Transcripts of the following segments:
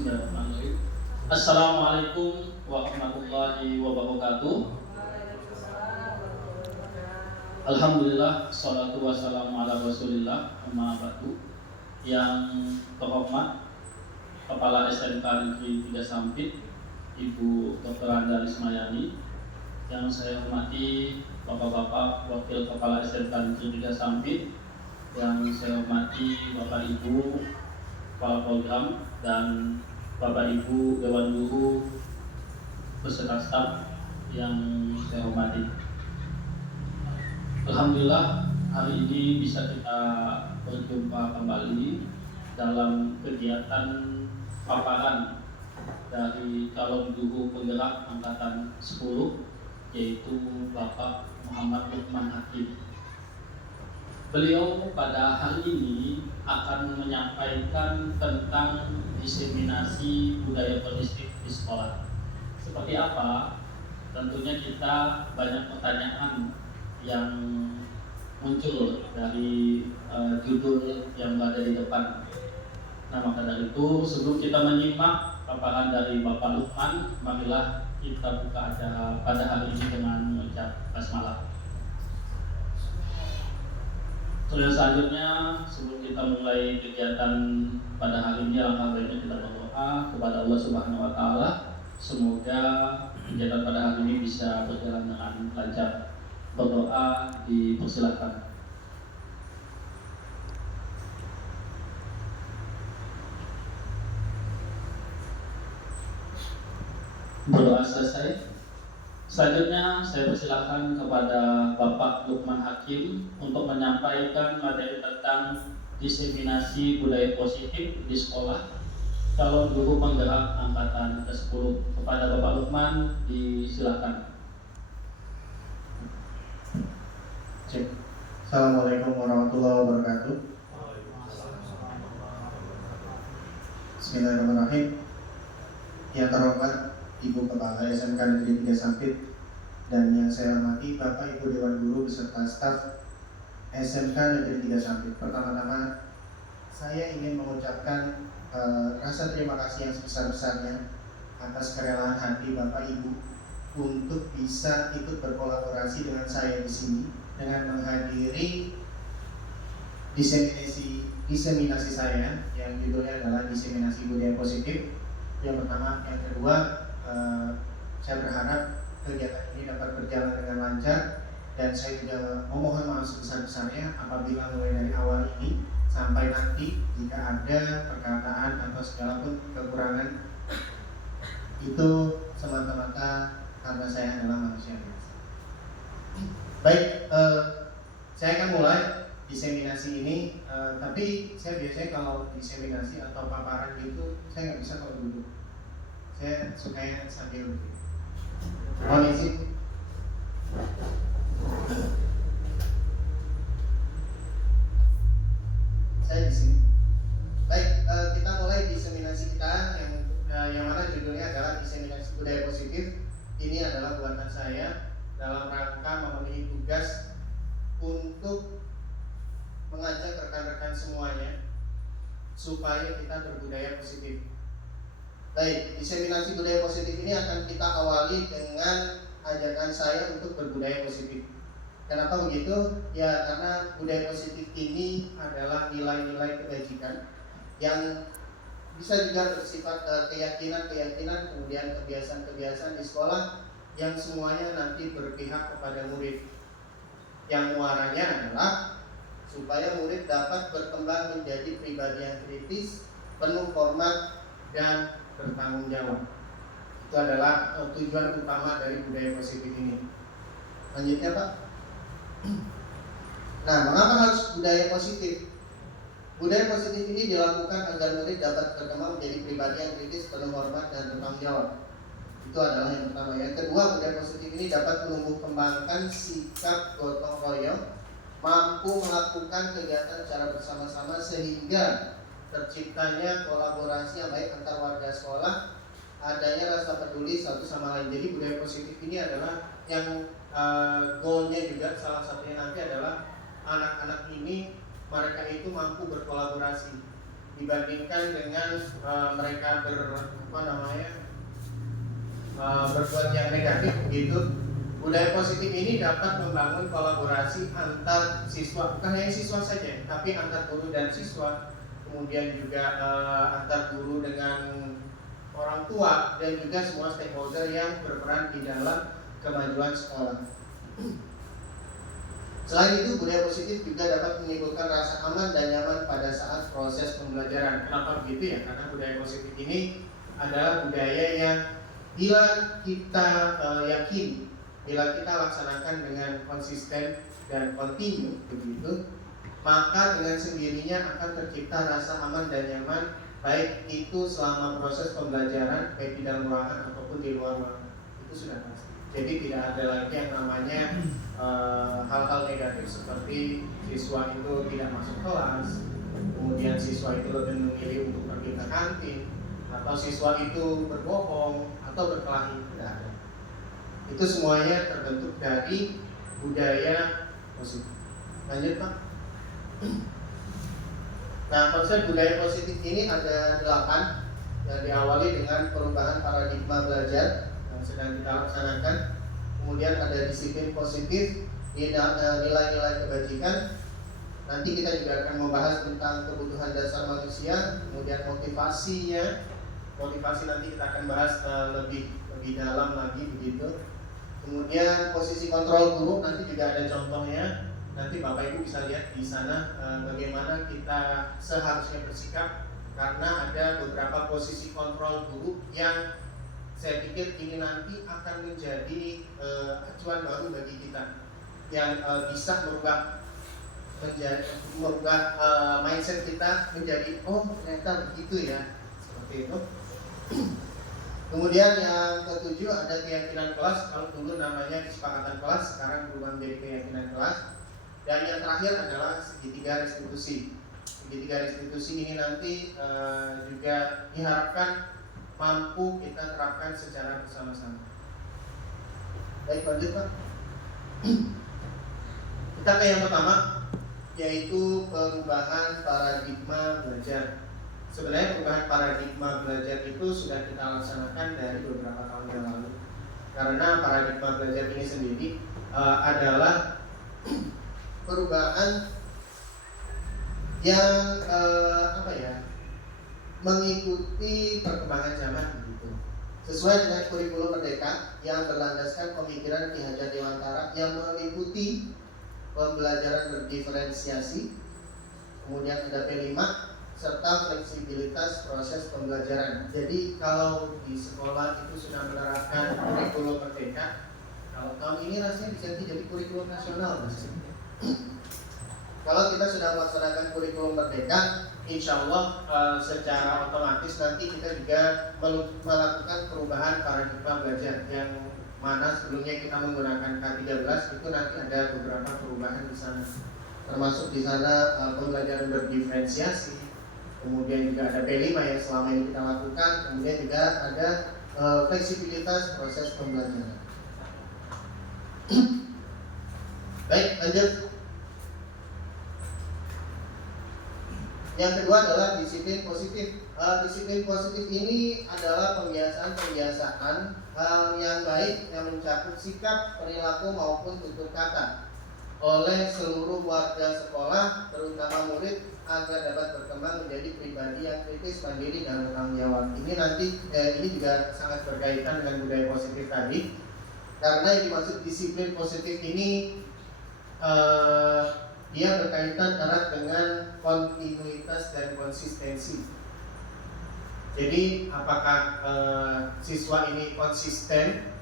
Bismillahirrahmanirrahim. Assalamualaikum warahmatullahi wabarakatuh. Alhamdulillah, salatu wassalamu ala rasulillah, amma ba'du. Yang terhormat Kepala SMK Negeri 3 Sampit, Ibu Dr. Anda Lismayani. Yang saya hormati Bapak-Bapak Wakil Kepala SMK Negeri 3 Sampit. Yang saya hormati Bapak Ibu Kepala Program dan Bapak Ibu Dewan Guru beserta staf yang saya hormati. Alhamdulillah, hari ini bisa kita berjumpa kembali dalam kegiatan paparan dari calon guru penggerak angkatan 10, yaitu Bapak Muhammad Lukman Hakim. Beliau pada hari ini akan menyampaikan tentang diseminasi budaya positif di sekolah. Seperti apa? Tentunya kita banyak pertanyaan yang muncul dari judul yang ada di depan. Nah, maka dari itu sebelum kita menyimak paparan dari Bapak Lukman, marilah kita buka acara pada hari ini dengan mengucap basmalah. Terus selanjutnya, sebelum kita mulai kegiatan pada hari ini, alangkah baiknya kita berdoa kepada Allah Subhanahu wa Ta'ala. Semoga kegiatan pada hari ini bisa berjalan dengan lancar. Berdoa dipersilakan. Berdoa selesai. Selanjutnya saya persilakan kepada Bapak Lukman Hakim untuk menyampaikan materi tentang diseminasi budaya positif di sekolah calon guru penggerak angkatan ke-10. Kepada Bapak Lukman disilakan. Assalamualaikum warahmatullahi wabarakatuh. Bismillahirrahmanirrahim. Yang terhormat Ibu Kepala SMK Negeri 3 Sampit dan yang saya hormati Bapak Ibu Dewan Guru beserta staf SMK Negeri 3 Sampit. Pertama-tama saya ingin mengucapkan rasa terima kasih yang sebesar-besarnya atas kerelaan hati Bapak Ibu untuk bisa ikut berkolaborasi dengan saya di sini dengan menghadiri diseminasi saya yang judulnya adalah diseminasi budaya positif. Yang pertama, yang kedua, saya berharap kegiatan ini dapat berjalan dengan lancar dan saya juga memohon maaf sebesar-besarnya apabila mulai dari awal ini sampai nanti jika ada perkataan atau segala pun kekurangan itu semata-mata karena saya adalah manusia biasa. Baik, saya akan mulai diseminasi ini, tapi saya biasanya kalau diseminasi atau paparan gitu saya nggak bisa kalau duduk. Saya sukanya sambil duduk. Mohon izin. Saya di sini. Baik, kita mulai diseminasi kita yang mana judulnya adalah diseminasi budaya positif. Ini adalah buatan saya dalam rangka memenuhi tugas untuk mengajak rekan-rekan semuanya supaya kita berbudaya positif. Baik, diseminasi budaya positif ini akan kita awali dengan ajakan saya untuk berbudaya positif. Kenapa begitu? Ya karena budaya positif ini adalah nilai-nilai kebajikan yang bisa juga bersifat keyakinan-keyakinan, kemudian kebiasaan-kebiasaan di sekolah yang semuanya nanti berpihak kepada murid. Yang muaranya adalah supaya murid dapat berkembang menjadi pribadi yang kritis, penuh hormat dan bertanggung jawab. Itu adalah tujuan utama dari budaya positif ini. Lanjutnya Pak. Nah, mengapa harus budaya positif? Budaya positif ini dilakukan agar murid dapat berkembang menjadi pribadi yang kritis, penuh hormat dan bertanggung jawab. Itu adalah yang pertama. Yang kedua, budaya positif ini dapat menumbuh kembangkan sikap gotong royong, mampu melakukan kegiatan secara bersama-sama sehingga terciptanya kolaborasi yang baik antar warga sekolah, adanya rasa peduli satu sama lain. Jadi budaya positif ini adalah yang goalnya juga salah satunya nanti adalah anak-anak ini mereka itu mampu berkolaborasi. dibandingkan dengan mereka berbuat yang negatif begitu. Budaya positif ini dapat membangun kolaborasi antar siswa, bukan hanya siswa saja, tapi antar guru dan siswa, kemudian juga antar guru dengan orang tua, dan juga semua stakeholder yang berperan di dalam kemajuan sekolah. Selain itu, budaya positif juga dapat menimbulkan rasa aman dan nyaman pada saat proses pembelajaran. Kenapa begitu ya? Karena budaya positif ini adalah budaya yang bila kita yakini, bila kita laksanakan dengan konsisten dan kontinu begitu, maka dengan sendirinya akan tercipta rasa aman dan nyaman, baik itu selama proses pembelajaran, baik di dalam ruangan ataupun di luar ruangan. Itu sudah pasti. Jadi tidak ada lagi yang namanya hal-hal negatif seperti siswa itu tidak masuk kelas, kemudian siswa itu lebih memilih untuk pergi ke kantin, atau siswa itu berbohong atau berkelahi. Tidak ada. Itu semuanya terbentuk dari budaya positif. Lanjut Pak. Nah, konsep budaya positif ini ada 8 yang diawali dengan perubahan paradigma belajar yang sedang kita laksanakan. Kemudian ada disiplin positif, nilai-nilai kebajikan. Nanti kita juga akan membahas tentang kebutuhan dasar manusia, kemudian motivasinya. Motivasi nanti kita akan bahas lebih dalam lagi begitu. Kemudian posisi kontrol guru nanti juga ada contohnya. Nanti Bapak Ibu bisa lihat di sana bagaimana kita seharusnya bersikap, karena ada beberapa posisi kontrol guru yang saya pikir ini nanti akan menjadi acuan baru bagi kita yang bisa merubah mindset kita menjadi ternyata begitu ya, seperti itu. Kemudian yang ketujuh ada keyakinan kelas. Kalau dulu namanya kesepakatan kelas, sekarang berubah menjadi keyakinan kelas. Dan yang terakhir adalah segitiga restitusi. Segitiga restitusi ini nanti juga diharapkan mampu kita terapkan secara bersama-sama. Baik, lanjut Pak. Kita ke yang pertama, yaitu perubahan paradigma belajar. Sebenarnya perubahan paradigma belajar itu sudah kita laksanakan dari beberapa tahun yang lalu. Karena paradigma belajar ini sendiri adalah perubahan yang mengikuti perkembangan zaman begitu. Sesuai dengan kurikulum Merdeka yang berlandaskan pemikiran Ki Hajar Dewantara yang meliputi pembelajaran berdiferensiasi, kemudian ada P5 serta fleksibilitas proses pembelajaran. Jadi kalau di sekolah itu sudah menerapkan kurikulum Merdeka, kalau tahun ini rasanya bisa jadi kurikulum nasional rasanya. Kalau kita sudah melaksanakan kurikulum Merdeka, insya Allah secara otomatis nanti kita juga melakukan perubahan paradigma belajar, yang mana sebelumnya kita menggunakan K13, itu nanti ada beberapa perubahan di sana, termasuk di sana pembelajaran berdiferensiasi, kemudian juga ada P5 yang selama ini kita lakukan, kemudian juga ada fleksibilitas proses pembelajaran. Baik, lanjut. Yang kedua adalah disiplin positif. Disiplin positif ini adalah pembiasaan-pembiasaan hal yang baik yang mencakup sikap, perilaku maupun tutur kata oleh seluruh warga sekolah, terutama murid, agar dapat berkembang menjadi pribadi yang kritis, mandiri, dan bertanggung jawab. Ini nanti ini juga sangat berkaitan dengan budaya positif tadi, karena yang dimaksud disiplin positif ini dia berkaitan erat dengan kontinuitas dan konsistensi. Jadi apakah siswa ini konsisten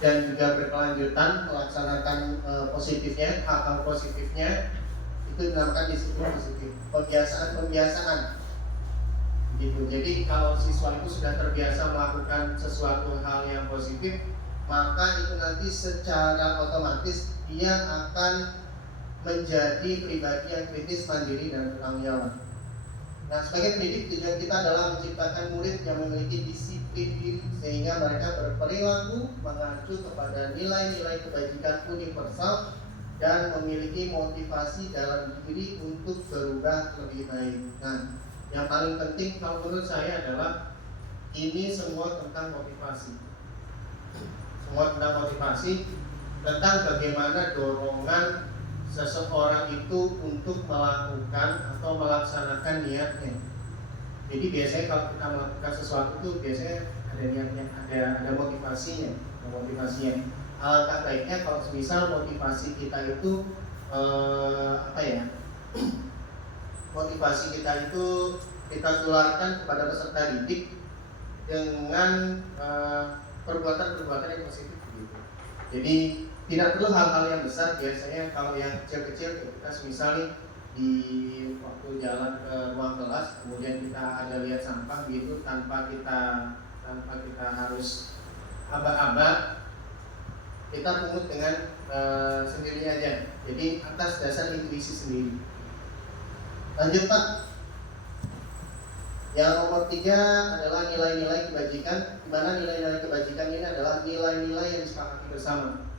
dan juga berkelanjutan melaksanakan positifnya, hal-hal positifnya, itu dinamakan disiplin positif. Pembiasaan gitu. Jadi kalau siswa itu sudah terbiasa melakukan sesuatu hal yang positif, maka itu nanti secara otomatis dia akan menjadi pribadi yang kritis, mandiri, dan bertanggung jawab. Nah, sebagai pendidik tujuan kita adalah menciptakan murid yang memiliki disiplin diri, sehingga mereka berperilaku mengacu kepada nilai-nilai kebajikan universal dan memiliki motivasi dalam diri untuk berubah lebih baik. Nah, yang paling penting kalau menurut saya adalah ini semua tentang motivasi. Semua tentang motivasi, tentang bagaimana dorongan seseorang itu untuk melakukan atau melaksanakan niatnya. Jadi biasanya kalau kita melakukan sesuatu itu biasanya ada niatnya, ada motivasinya, Alangkah baiknya kalau misal motivasi kita itu motivasi kita itu kita tularkan kepada peserta didik dengan perbuatan-perbuatan yang positif gitu. Jadi tidak perlu hal-hal yang besar. Biasanya kalau yang kecil-kecil kita misal nih di waktu jalan ke ruang kelas, kemudian kita ada lihat sampah gitu tanpa kita harus aba-aba, kita pungut dengan sendiri aja. Jadi atas dasar intuisi sendiri. Lanjut Pak. Yang nomor 3 adalah nilai-nilai kebajikan, di mana nilai-nilai kebajikan ini adalah nilai-nilai yang disepakati bersama,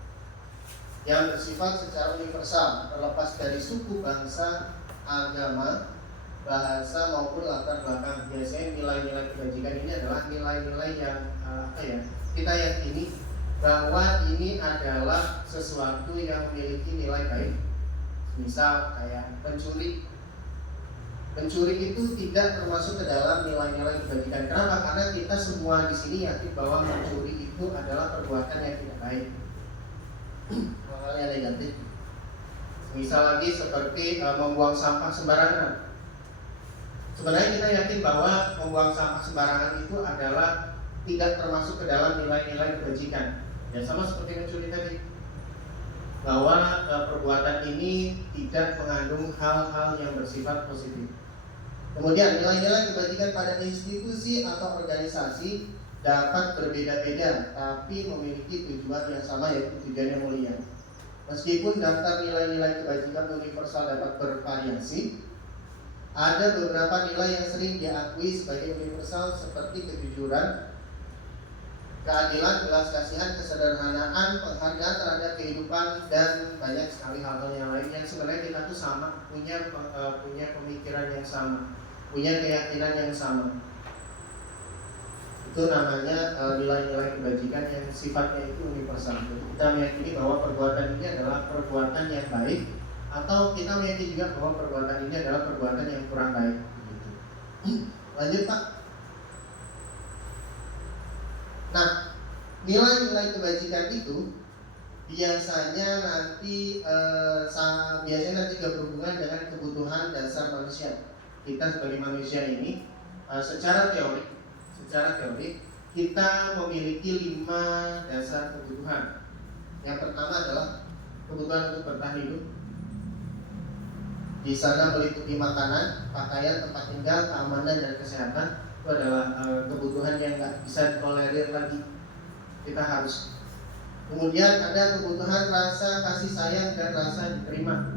yang bersifat secara universal, terlepas dari suku, bangsa, agama, bahasa maupun latar belakang. Biasanya nilai-nilai kebajikan ini adalah nilai-nilai yang kita yakini bahwa ini adalah sesuatu yang memiliki nilai baik. Misal kayak Pencuri itu tidak termasuk ke dalam nilai-nilai kebajikan. Kenapa? Karena kita semua di sini yakin bahwa mencuri itu adalah perbuatan yang tidak baik, hal yang negatif. Misal lagi seperti membuang sampah sembarangan. Sebenarnya kita yakin bahwa membuang sampah sembarangan itu adalah tidak termasuk ke dalam nilai-nilai kebajikan. Ya sama seperti mencuri tadi, bahwa perbuatan ini tidak mengandung hal-hal yang bersifat positif. Kemudian nilai-nilai kebajikan pada institusi atau organisasi dapat berbeda-beda, tapi memiliki tujuan yang sama, yaitu tujuan yang mulia. Meskipun daftar nilai-nilai kebajikan universal dapat bervariasi, ada beberapa nilai yang sering diakui sebagai universal seperti kejujuran, keadilan, belas kasihan, kesederhanaan, penghargaan terhadap kehidupan, dan banyak sekali hal-hal yang lain yang sebenarnya kita tuh sama, punya pemikiran yang sama, punya keyakinan yang sama. Itu namanya nilai-nilai kebajikan yang sifatnya itu universal. Jadi kita meyakini bahwa perbuatan ini adalah perbuatan yang baik, atau kita meyakini juga bahwa perbuatan ini adalah perbuatan yang kurang baik. Lanjut Pak. Nah, nilai-nilai kebajikan itu biasanya nanti berhubungan dengan kebutuhan dasar manusia. Kita sebagai manusia ini secara teori kita memiliki 5 dasar kebutuhan. Yang pertama adalah kebutuhan untuk bertahan hidup. Di sana meliputi makanan, pakaian, tempat tinggal, keamanan, dan kesehatan. Itu adalah kebutuhan yang nggak bisa ditolerir lagi. Kita harus. Kemudian ada kebutuhan rasa kasih sayang dan rasa diterima.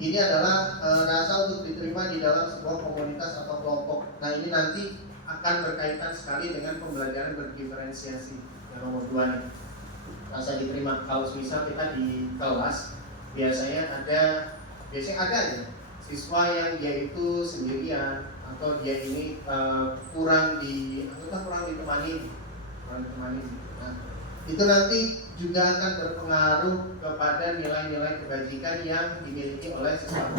Ini adalah rasa untuk diterima di dalam sebuah komunitas atau kelompok. Nah, ini nanti akan berkaitan sekali dengan pembelajaran berdiferensiasi yang nomor 2 nih. Rasa diterima. Kalau misal kita di kelas biasanya ada ya siswa yang dia itu sendirian, atau dia ini kurang ditemani. Nah, itu nanti juga akan berpengaruh kepada nilai-nilai kebajikan yang dimiliki oleh siswa.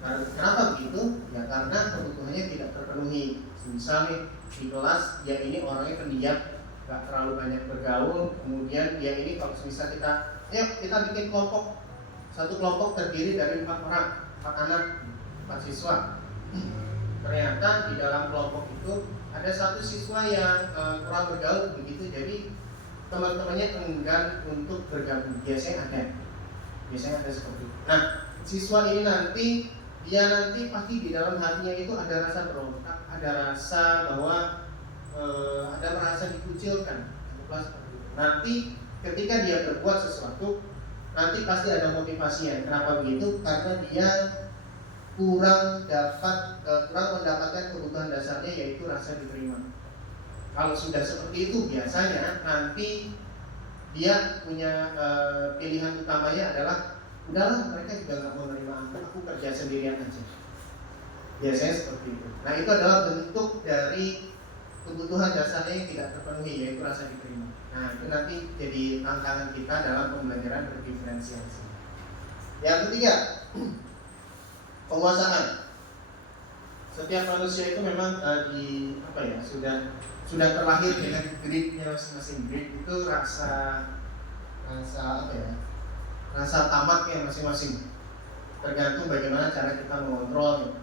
Nah, kenapa begitu? Ya karena kebutuhannya tidak terpenuhi. Misalnya di kelas dia ini orangnya pendiam, gak terlalu banyak bergaul. Kemudian dia ini kalau misalnya kita bikin kelompok, satu kelompok terdiri dari 4 orang, 4 anak, 4 siswa. Ternyata di dalam kelompok itu ada satu siswa yang kurang bergaul begitu, jadi teman-temannya enggan untuk bergabung. Biasanya ada seperti itu. Nah, siswa ini nanti pasti di dalam hatinya itu ada rasa berontak, ada rasa bahwa ada merasa dikucilkan. Nanti ketika dia berbuat sesuatu, nanti pasti ada motivasinya. Kenapa begitu? Karena dia kurang mendapatkan kebutuhan dasarnya, yaitu rasa diterima. Kalau sudah seperti itu, biasanya nanti dia punya pilihan utamanya adalah udahlah mereka juga nggak mau menerima aku kerja sendirian aja. Biasanya seperti itu. Nah itu adalah bentuk dari kebutuhan dasarnya yang tidak terpenuhi, yaitu rasa diterima. Nah itu nanti jadi tantangan kita dalam pembelajaran berdiferensiasi. Yang ketiga, penguasaan. Setiap manusia itu memang sudah terlahir dengan gridnya masing-masing. Grid itu rasa tamatnya masing-masing. Tergantung bagaimana cara kita mengontrolnya.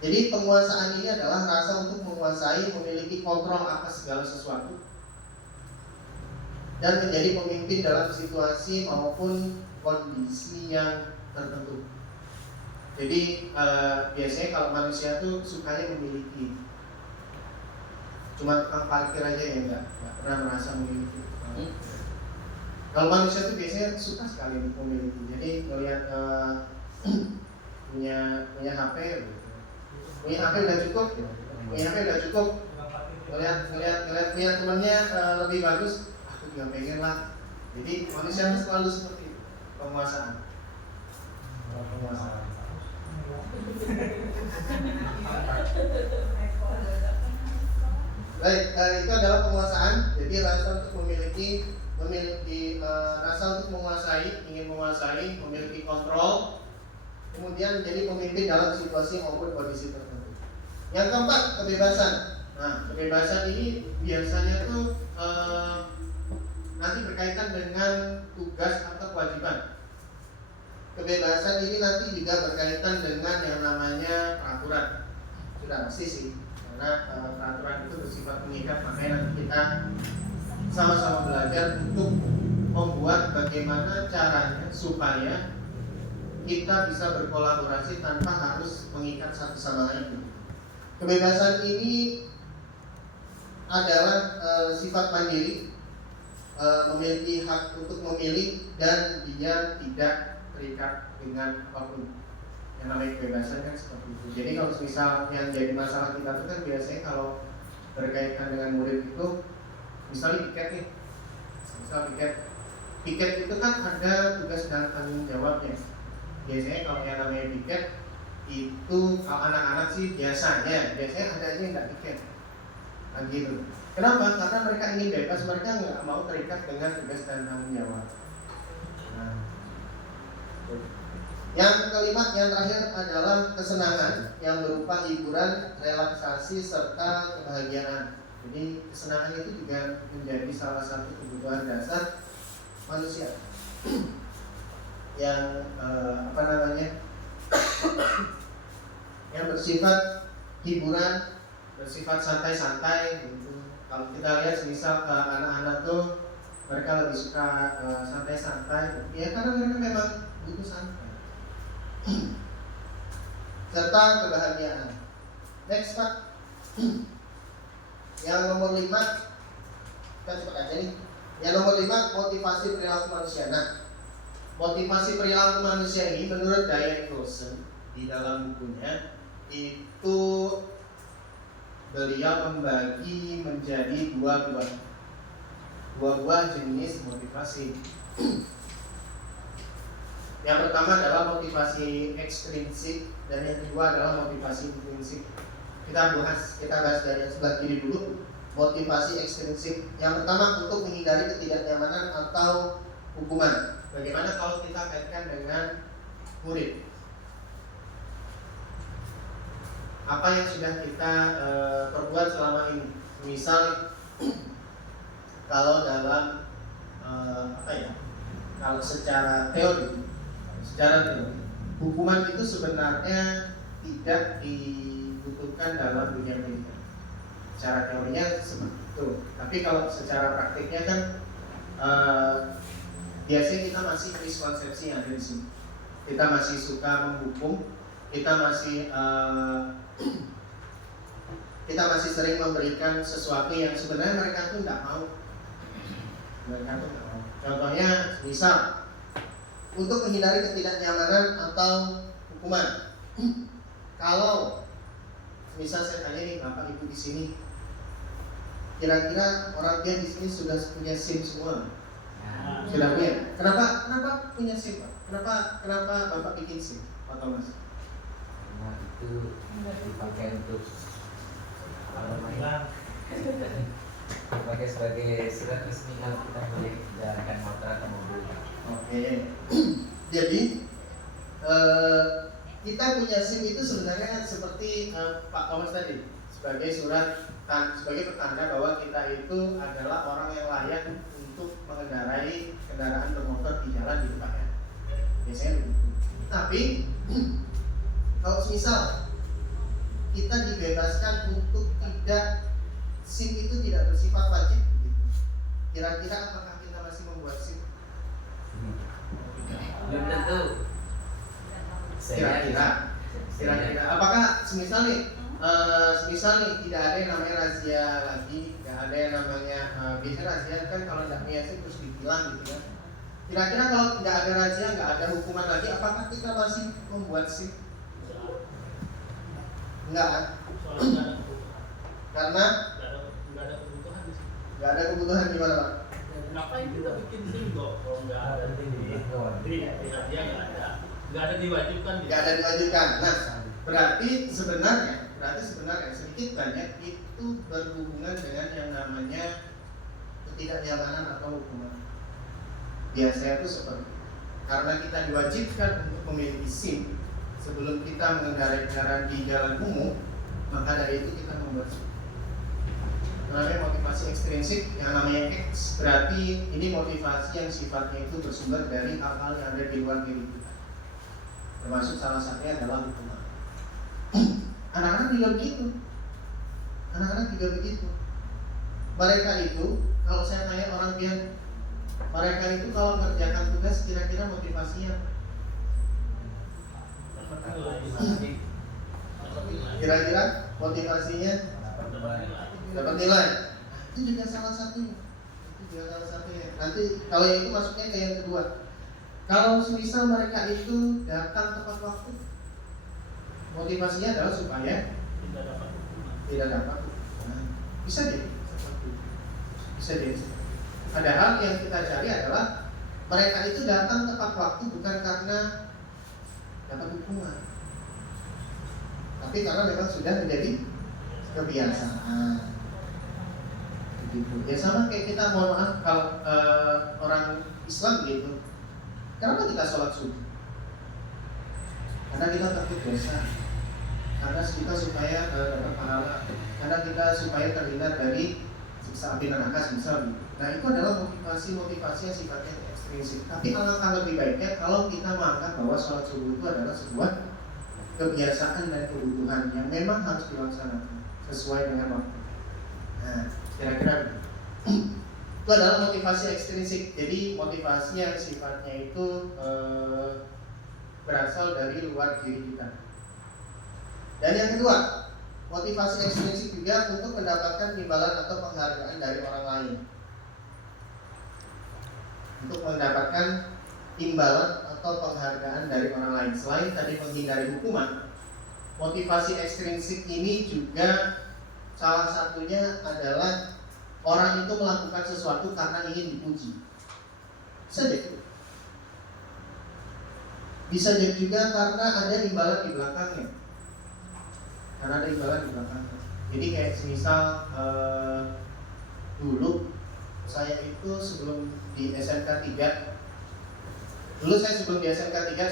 Jadi penguasaan ini adalah rasa untuk menguasai, memiliki kontrol atas segala sesuatu, dan menjadi pemimpin dalam situasi maupun kondisi yang tertentu. Jadi biasanya kalau manusia tuh sukanya memiliki, cuma tukang parkir aja yang nggak pernah merasa memiliki. Kalau manusia tuh biasanya suka sekali memiliki. Jadi melihat punya HP, punya HP udah cukup, Melihat temannya lebih bagus, aku juga pengen lah. Jadi manusia itu selalu seperti itu, penguasaan. Baik, itu adalah penguasaan. Jadi rasa untuk memiliki rasa untuk menguasai, ingin menguasai, memiliki kontrol, kemudian menjadi pemimpin dalam situasi maupun kondisi tertentu. Yang keempat, kebebasan. Nah, kebebasan ini biasanya tuh nanti berkaitan dengan tugas atau kewajiban. Kebebasan ini nanti juga berkaitan dengan yang namanya peraturan. Sudah pasti sih, karena peraturan itu bersifat mengikat. Makanya nanti kita sama-sama belajar untuk membuat bagaimana caranya supaya kita bisa berkolaborasi tanpa harus mengikat satu sama lain. Kebebasan ini adalah sifat mandiri, memiliki hak untuk memilih, dan dia tidak terikat dengan apapun. Yang namanya kebebasan kan seperti itu. Jadi kalau misal yang jadi masalah kita itu kan biasanya kalau berkaitan dengan murid itu, misalnya piket nih, piket itu kan ada tugas dan tanggung jawabnya. Biasanya kalau yang namanya piket itu kalau anak-anak sih biasanya ada aja yang nggak piket. Nah gitu. Kenapa? Karena mereka ingin bebas, mereka nggak mau terikat dengan tugas dan tanggung jawab. Nah, yang kelima, yang terakhir adalah kesenangan yang berupa hiburan, relaksasi, serta kebahagiaan. Jadi kesenangan itu juga menjadi salah satu kebutuhan dasar manusia yang yang bersifat hiburan, bersifat santai-santai gitu. Kalau kita lihat misal anak-anak tuh mereka lebih suka santai-santai, ya karena mereka memang butuh santai. Serta kebahagiaan. Next Pak. Yang nomor 5, kita coba kaca nih. Yang nomor 5, motivasi perilaku manusia. Nah, motivasi perilaku manusia ini menurut Diane Wilson di dalam bukunya itu beliau membagi menjadi dua buah jenis motivasi. Yang pertama adalah motivasi ekstrinsik dan yang kedua adalah motivasi intrinsik. Kita bahas dari yang sebelah kiri dulu. Motivasi ekstrinsik. Yang pertama untuk menghindari ketidaknyamanan atau hukuman. Bagaimana kalau kita kaitkan dengan murid? Apa yang sudah kita perbuat selama ini? Misal kalau dalam kalau secara teori, hukuman itu sebenarnya tidak dibutuhkan dalam dunia pendidikan. Secara teorinya seperti itu. Tapi kalau secara praktiknya kan biasanya kita masih miskonsepsi yang ada di sini. Kita masih suka menghukum, kita masih sering memberikan sesuatu yang sebenarnya mereka tuh nggak mau. Contohnya, misal untuk menghindari ketidaknyamanan atau hukuman. Kalau misal saya tanya nih, Bapak Ibu di sini, kira-kira orang dia di sini sudah punya SIM semua? Sudah punya. Kenapa punya SIM, Pak? Kenapa Bapak bikin SIM, Pak Thomas? Karena itu dipakai untuk apa namanya? Dipakai sebagai surat resmi kalau kita boleh menjalankan motor atau mobil. Oke. Jadi kita punya SIM itu sebenarnya seperti Pak Thomas tadi, sebagai sebagai pertanda bahwa kita itu adalah orang yang layak untuk mengendarai kendaraan bermotor di jalan di depannya. Biasanya begitu. Tapi kalau misal kita dibebaskan untuk tidak, SIM itu tidak bersifat wajib, gitu. Kira-kira apakah kita masih membuat SIM? Belum tentu. Kira-kira apakah semisal nih tidak ada yang namanya razia lagi, tidak ada yang namanya biasanya razia kan kalau tidak punya SIM terus ditilang gitu ya. Kira-kira kalau tidak ada razia, nggak ada hukuman lagi, apakah kita masih membuat SIM? Enggak, karena nggak ada kebutuhan gimana Pak? Ngapain kita bikin SIM kok kalau nggak ada dia nggak ada diwajibkan. Nggak ada diwajibkan. Nah, berarti sebenarnya sedikit banyak itu berhubungan dengan yang namanya ketidaknyamanan atau hukuman. Biasanya itu seperti karena kita diwajibkan untuk memiliki SIM sebelum kita mengendarai kendaraan di jalan umum, maka dari itu kita membuat SIM. Namanya motivasi ekstrinsik, yang namanya X, berarti ini motivasi yang sifatnya itu bersumber dari hal-hal yang ada di luar diri kita. Termasuk salah satunya adalah hukuman. Anak-anak juga begitu. Mereka itu, kalau saya tanya orang dia, mereka itu kalau mengerjakan tugas kira-kira motivasinya kira-kira motivasinya dapat nilai. Itu juga salah satunya. Nanti kalau yang itu masuknya ke yang kedua. Kalau semisal mereka itu datang tepat waktu, motivasinya adalah supaya tidak dapat. Nah, bisa jadi. Padahal yang kita cari adalah mereka itu datang tepat waktu bukan karena dapat hukuman, tapi karena memang sudah menjadi kebiasaan. Begitu. Ya sama kayak kita, mohon maaf kalau orang Islam gitu. Kenapa kita sholat subuh? Karena kita takut dosa. Karena kita supaya dapat pahala. Karena kita supaya terhindar dari siksa api neraka misal. Nah itu adalah motivasi yang sifatnya ekstrinsik. Tapi alangkah lebih baiknya kalau kita menganggap bahwa sholat subuh itu adalah sebuah kebiasaan dan kebutuhan yang memang harus dilaksanakan sesuai dengan waktu. Nah, kira-kira itu adalah motivasi ekstrinsik. Jadi motivasi yang sifatnya itu berasal dari luar diri kita. Dan yang kedua, motivasi ekstrinsik juga untuk mendapatkan imbalan atau penghargaan dari orang lain. Untuk mendapatkan imbalan atau penghargaan dari orang lain. Selain tadi menghindari hukuman, motivasi ekstrinsik ini juga salah satunya adalah orang itu melakukan sesuatu karena ingin dipuji. Bisa jadi juga karena ada imbalan di belakangnya. Jadi kayak semisal dulu saya itu sebelum di SMK 3,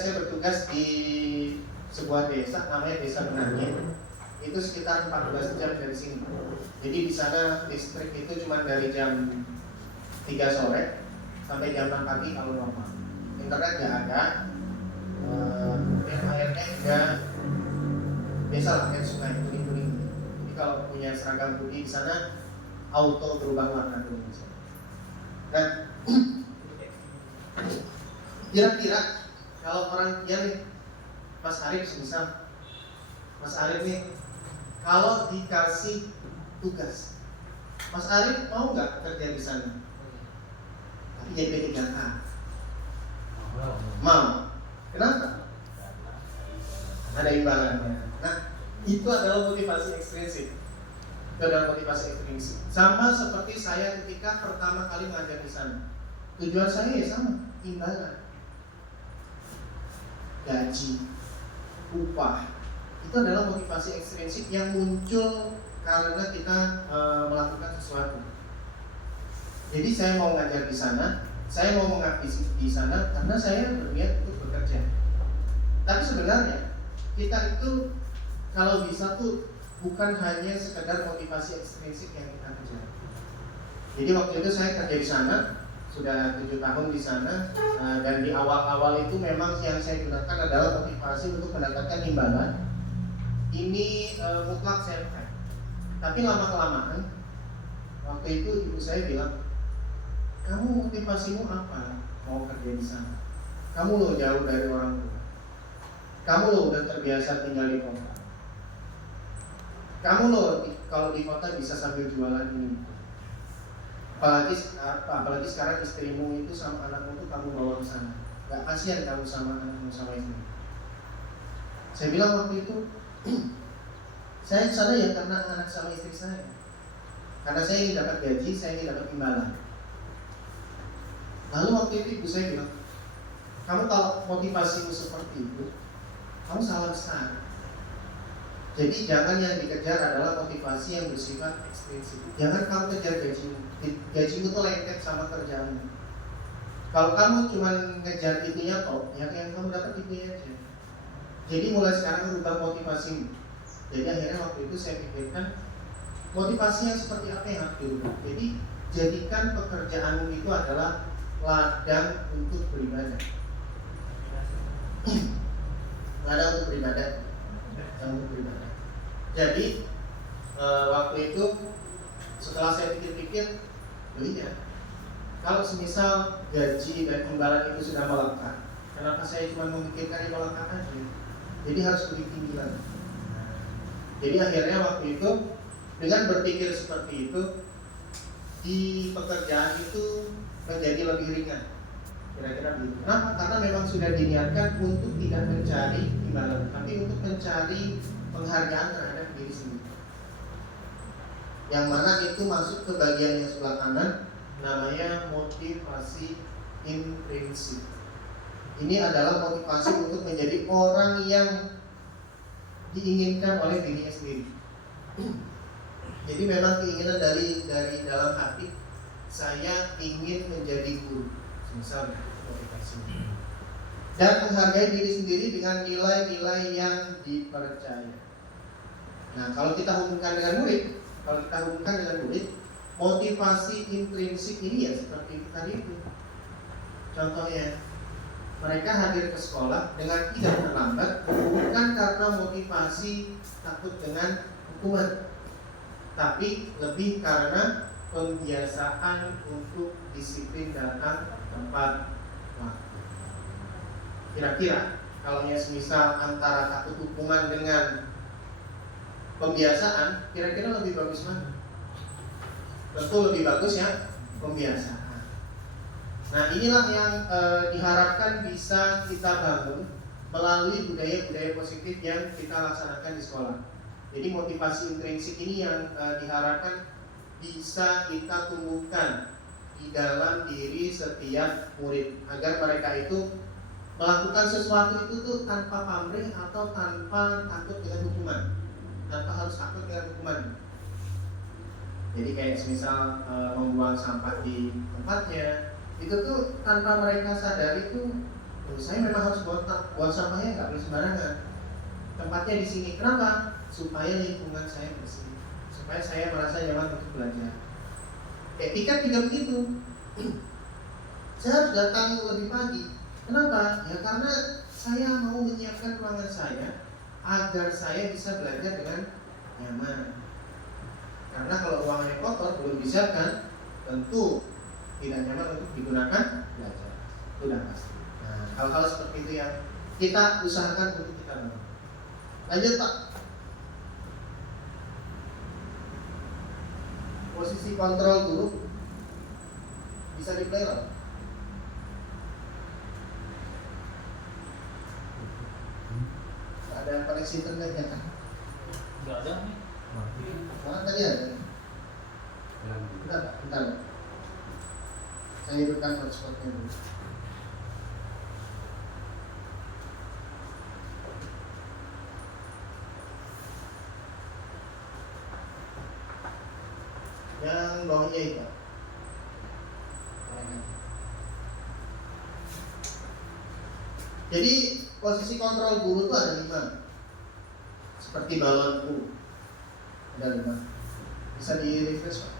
saya bertugas di sebuah desa namanya Desa Benarnya. Itu sekitar 14 jam dari sini. Jadi di sana listrik itu cuma dari jam 3 sore sampai jam 6 pagi kalau normal. Internet nggak ada, airnya juga biasa lah, air sungai kuning-kuning. Jadi kalau punya seragam putih di sana auto berubah warna kuning. Dan kira-kira kalau orang nih, Mas Arif misal, Mas Arif nih kalau dikasih tugas, Mas Arif mau nggak kerja di sana? Tapi jadi P3K. Mau. Kenapa? Ada imbalannya. Nah, itu adalah motivasi ekstrinsik. Sama seperti saya ketika pertama kali mengajar di sana. Tujuan saya ya sama, imbalan, gaji, upah. Itu adalah motivasi ekstrinsik yang muncul karena kita melakukan sesuatu. Jadi saya mau ngajar di sana, saya mau mengabdi di sana karena saya berniat untuk bekerja. Tapi sebenarnya kita itu kalau bisa tuh bukan hanya sekedar motivasi ekstrinsik yang kita kejar. Jadi waktu itu saya kerja di sana, sudah 7 tahun di sana, dan di awal-awal itu memang yang saya gunakan adalah motivasi untuk mendapatkan imbalan. Ini mutlak saya pakai. Tapi lama-kelamaan, waktu itu ibu saya bilang, kamu motivasimu apa? Mau kerja di sana? Kamu loh jauh dari orang tua. Kamu loh udah terbiasa tinggal di kota. Kamu loh kalau di kota bisa sambil jualan ini. Apalagi sekarang istrimu itu sama anakmu itu kamu bawa ke sana. Gak kasihan kamu sama anakmu sama istri. Saya bilang waktu itu, saya ke sana ya karena anak sama istri saya. Karena saya ingin dapat gaji, saya ingin dapat imbalan. Lalu waktu itu ibu saya bilang, kamu kalau motivasimu seperti itu, kamu salah besar. Jadi jangan yang dikejar adalah motivasi yang bersifat ekstrinsik. Jangan kamu kejar gajimu. Gajimu itu lengket sama kerjaanmu. Kalau kamu cuma ngejar itunya kok, yang kamu dapat itunya aja. Jadi mulai sekarang rubah motivasimu. Jadi akhirnya waktu itu saya pikirkan motivasi yang seperti apa yang harus dirubah. Jadi jadikan pekerjaanmu itu adalah ladang untuk beribadah. Ladang untuk beribadah. Untuk beribadah. Jadi waktu itu setelah saya pikir-pikir, oh iya, kalau semisal gaji dan imbalan itu sudah melekat, kenapa saya cuma memikirkan yang melekat aja? Jadi harus lebih tinggi lagi. Jadi akhirnya waktu itu dengan berpikir seperti itu, di pekerjaan itu menjadi lebih ringan. Kira-kira begitu. Kenapa? Karena memang sudah diniatkan untuk tidak mencari imbalan, tapi untuk mencari penghargaan terhadap diri sendiri. Yang mana itu masuk ke bagian yang sebelah kanan, namanya motivasi intrinsik. Ini adalah motivasi untuk menjadi orang yang diinginkan oleh dirinya sendiri. Jadi memang keinginan dari dalam hati, saya ingin menjadi guru, misal motivasi. Dan menghargai diri sendiri dengan nilai-nilai yang dipercaya. Nah, kalau kita hubungkan dengan murid, motivasi intrinsik ini ya seperti itu tadi itu. Contohnya, mereka hadir ke sekolah dengan tidak terlambat, bukan karena motivasi takut dengan hukuman, tapi lebih karena pembiasaan untuk disiplin datang tepat waktu. Kira-kira kalau ya semisal antara takut hukuman dengan pembiasaan, kira-kira lebih bagus mana? Tentu lebih bagus ya pembiasaan. Nah inilah yang diharapkan bisa kita bangun melalui budaya-budaya positif yang kita laksanakan di sekolah. Jadi motivasi intrinsik ini yang diharapkan bisa kita tumbuhkan di dalam diri setiap murid, agar mereka itu melakukan sesuatu itu tuh tanpa pamrih atau tanpa takut dengan hukuman, tanpa harus takut dengan hukuman. Jadi kayak misal membuang sampah di tempatnya, itu tuh tanpa mereka sadari itu, saya memang harus buang sampahnya nggak boleh sembarangan. Tempatnya di sini, kenapa? Supaya lingkungan saya bersih, supaya saya merasa nyaman untuk belajar. Etika juga begitu. Saya harus datang lebih pagi. Kenapa? Ya karena saya mau menyiapkan ruangan saya agar saya bisa belajar dengan nyaman. Karena kalau ruangannya kotor belum disiapkan, tentu tidak nyaman untuk digunakan belajar. Itu udah pasti. Nah, hal-hal seperti itu yang kita usahakan untuk kita bangun. Lanjut Pak. Posisi kontrol guru bisa di-play loh. Ada koneksi internetnya kan? Nggak ada nih. Mana tadi ada? Bentar. Saya hidupkan hotspotnya dulu. Yang bawahnya itu. Jadi posisi kontrol guru itu ada 5. Seperti balonku. Ada 5. Bisa di refresh Pak.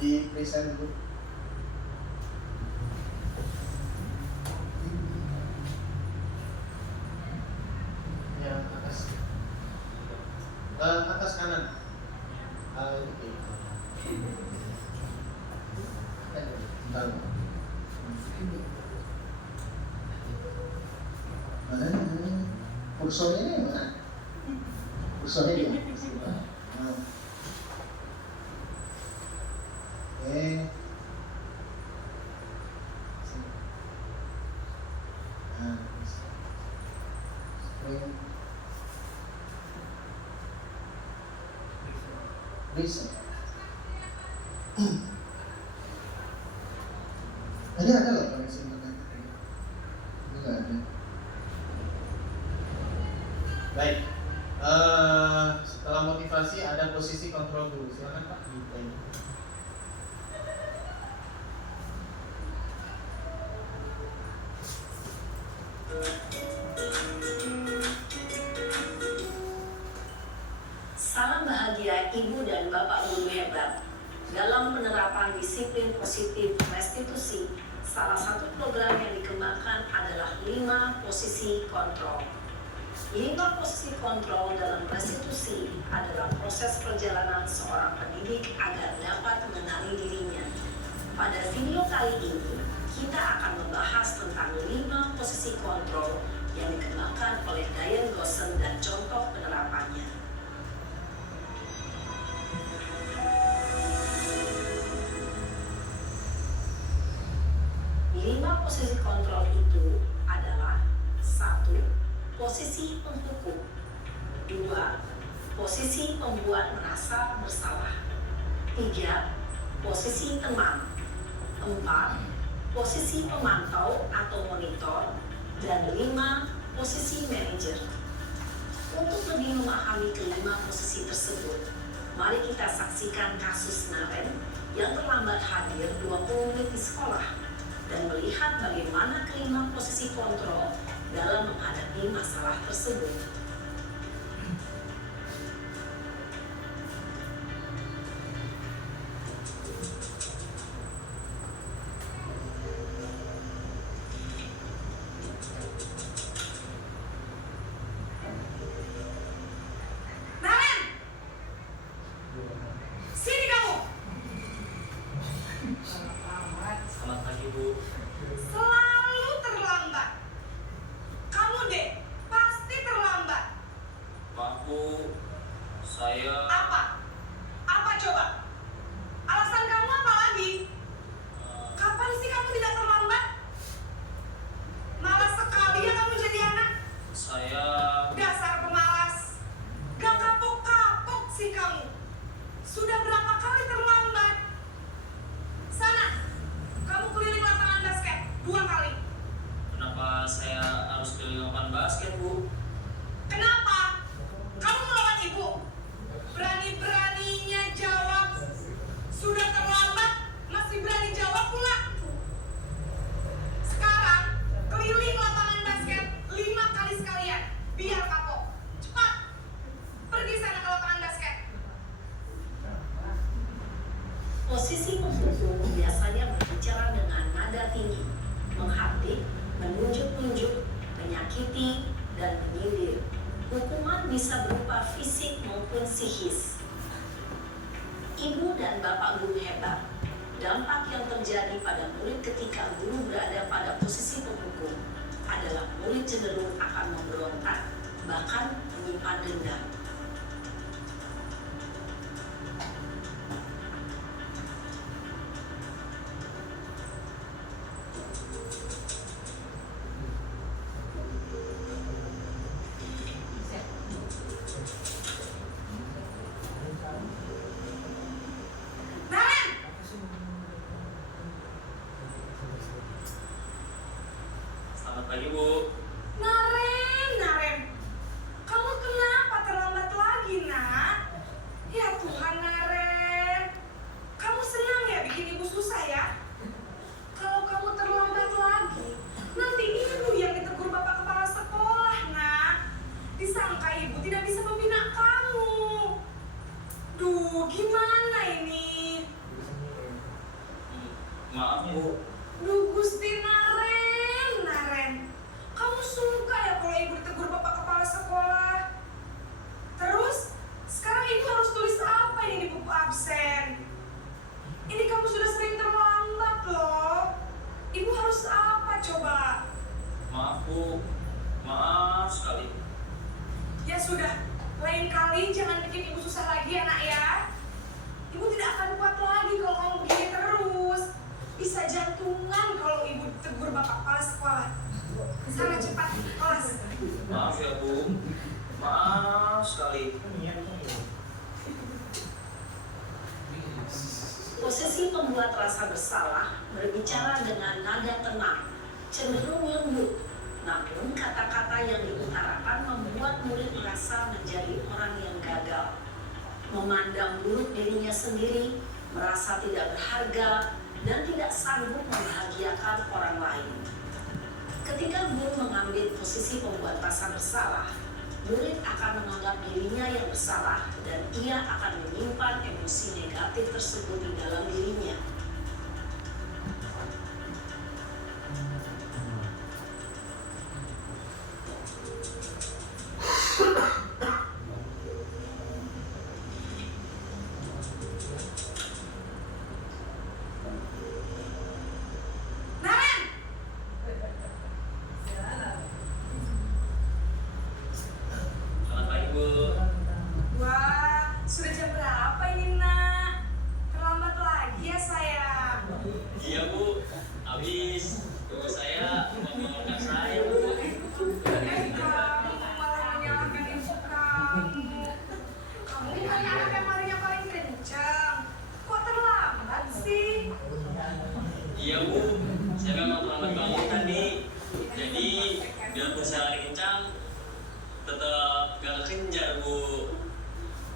Di present dulu. Yang atas. Atas kanan. Ini. Bentar. Mana? Kursornya ini mana? Kursornya di mana? Bisa. Ini ada loh koneksi internet. Ini nggak ada. Baik. Setelah motivasi ada posisi kontrol dulu. Silakan Pak. Salam bahagia Ibu dan Bapak Guru hebat. Dalam penerapan disiplin positif restitusi, salah satu program yang dikembangkan adalah 5 posisi kontrol. 5 posisi kontrol dalam restitusi adalah proses perjalanan seorang pendidik agar dapat mengenali dirinya. Pada video kali ini, kita akan membahas tentang 5 posisi kontrol yang dikembangkan oleh Diane Gossen dan contoh penerapannya. 5 posisi kontrol itu adalah 1. Posisi penghukum. 2. Posisi pembuat merasa bersalah. 3. Posisi teman. 4. Posisi pemantau atau monitor. Dan 5. Posisi manajer. Untuk lebih memahami kelima posisi tersebut, mari kita saksikan kasus Naren yang terlambat hadir 20 menit di sekolah dan melihat bagaimana kelima posisi kontrol dalam menghadapi masalah tersebut. Naren! Sini kamu! Selamat pagi Bu. Selalu terlambat. Kamu deh, pasti terlambat. Maaf Bu, saya Apa? Apa coba? Alasan kamu apa lagi? Kapan sih kamu tidak terlambat? Malas sekali ya kamu jadi anak. saya Dasar pemalas. Gak kapok-kapok sih kamu. Sudah berapa kali terlambat? Sana, kamu keliling lapangan basket 2 kali. kenapa saya harus keliling lapangan basket Bu? Kenapa? Kamu melawan ibu. Berani-beraninya jawab. Sudah terlambat, masih berani jawab pula. Sekarang, keliling lapangan basket 5 kali sekalian. Biar kapok. Cepat. Pergi sana ke lapangan basket. Posisi penghukum biasanya berbicara dengan nada tinggi, menghardik, menunjuk-nunjuk, menyakiti, dan menyindir. Hukuman bisa berupa fisik maupun psikis. Ibu dan Bapak Guru hebat, dampak yang terjadi pada murid ketika guru berada pada posisi penghukum adalah murid cenderung akan memberontak, bahkan menyimpan dendam. Aduh, gimana ini? Maaf Bu. Duh, Gusti Naren. Kamu suka ya kalau ibu ditegur bapak kepala sekolah? Terus, sekarang ibu harus tulis apa ini di buku absen? Ini kamu sudah sering terlambat loh. Ibu harus apa coba? Maaf Bu. Maaf sekali. Ya sudah, lain kali jangan bikin ibu susah lagi ya nak ya. Ibu tidak akan kuat lagi kalau kamu begini terus. Bisa jantungan kalau ibu tegur bapak kepala sekolah. Sana cepat kelas. Maaf ya Bu. Maaf sekali. Posisi pembuat rasa bersalah berbicara dengan nada tenang, cenderung lembut. Namun kata-kata yang diutarakan membuat murid merasa menjadi orang yang gagal. Memandang buruk dirinya sendiri, merasa tidak berharga, dan tidak sanggup membahagiakan orang lain. Ketika guru mengambil posisi pembuat rasa bersalah, murid akan menganggap dirinya yang bersalah dan ia akan menyimpan emosi negatif tersebut di dalam dirinya. Naren! Selamat pagi Bu. Wah, sudah jam berapa ini nak? Terlambat lagi ya sayang. Iya Bu. Habis ibu saya membangunkan saya Bu. Kamu malah menyalahkan ibu kamu. Kamu bukannya anak yang larinya paling kencang. Kok terlambat sih? Iya Bu. Saya memang terlambat bangun tadi. Jadi biarpun saya lari kencang, tetap gak kekejar Bu.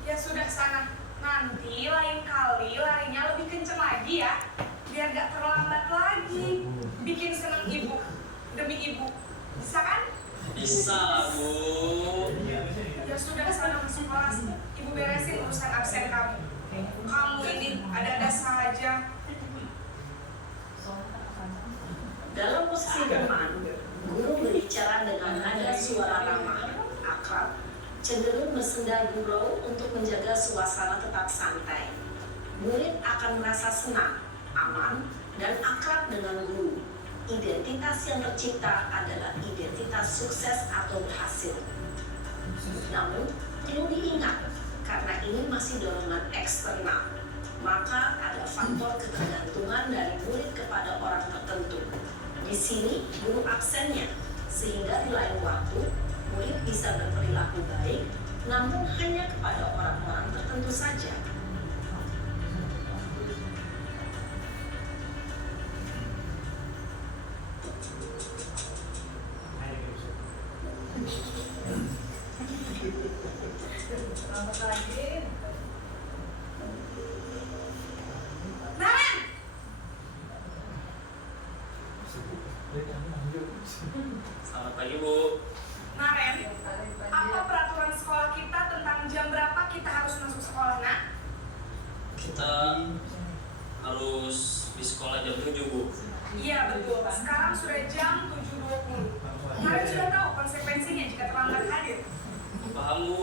Ya sudah sana. Nanti lain kali larinya lebih kencang lagi ya. Biar gak terlambat lagi. Bikin seneng ibu. Demi ibu. Bisa kan? Bisa Bu. Ya sudah sana masuk kelas. Ibu beresin urusan absen kamu. Kamu ini ada-ada saja. Dalam posisi teman, guru berbicara dengan nada suara ramah, akrab, cenderung bersenda gurau untuk menjaga suasana tetap santai. Murid akan merasa senang, aman, dan akrab dengan guru. Identitas yang tercipta adalah identitas sukses atau berhasil. Namun, perlu diingat, karena ini masih dorongan eksternal, maka ada faktor ketergantungan dari murid kepada orang tertentu. Di sini, guru absennya, sehingga di lain waktu, murid bisa berperilaku baik, namun hanya kepada orang-orang tertentu saja. Naren! Selamat pagi Bu. Naren, apa peraturan sekolah kita tentang jam berapa kita harus masuk sekolah, nak? Kita harus di sekolah jam 7 Bu. Iya betul, sekarang sudah jam 7.20. Naren sudah tahu konsekuensinya jika terlambat hadir. Paham Bu.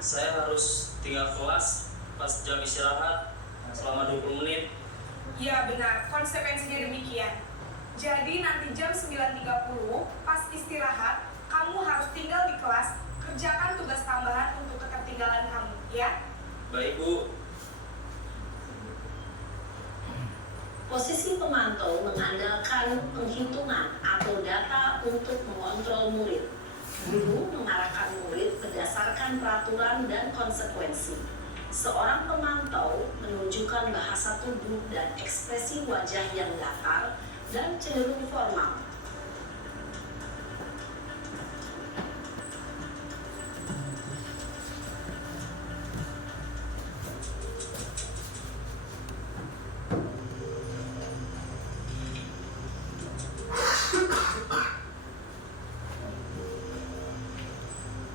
Saya harus tinggal kelas pas jam istirahat selama 20 menit. Iya benar, konsekuensinya demikian. Jadi nanti jam 9.30 pas istirahat, kamu harus tinggal di kelas, kerjakan tugas tambahan untuk ketertinggalan kamu, ya? Baik Bu. Posisi pemantau mengandalkan penghitungan atau data untuk mengontrol murid. Guru mengarahkan murid berdasarkan peraturan dan konsekuensi. Seorang pemantau menunjukkan bahasa tubuh dan ekspresi wajah yang datar dan cenderung formal.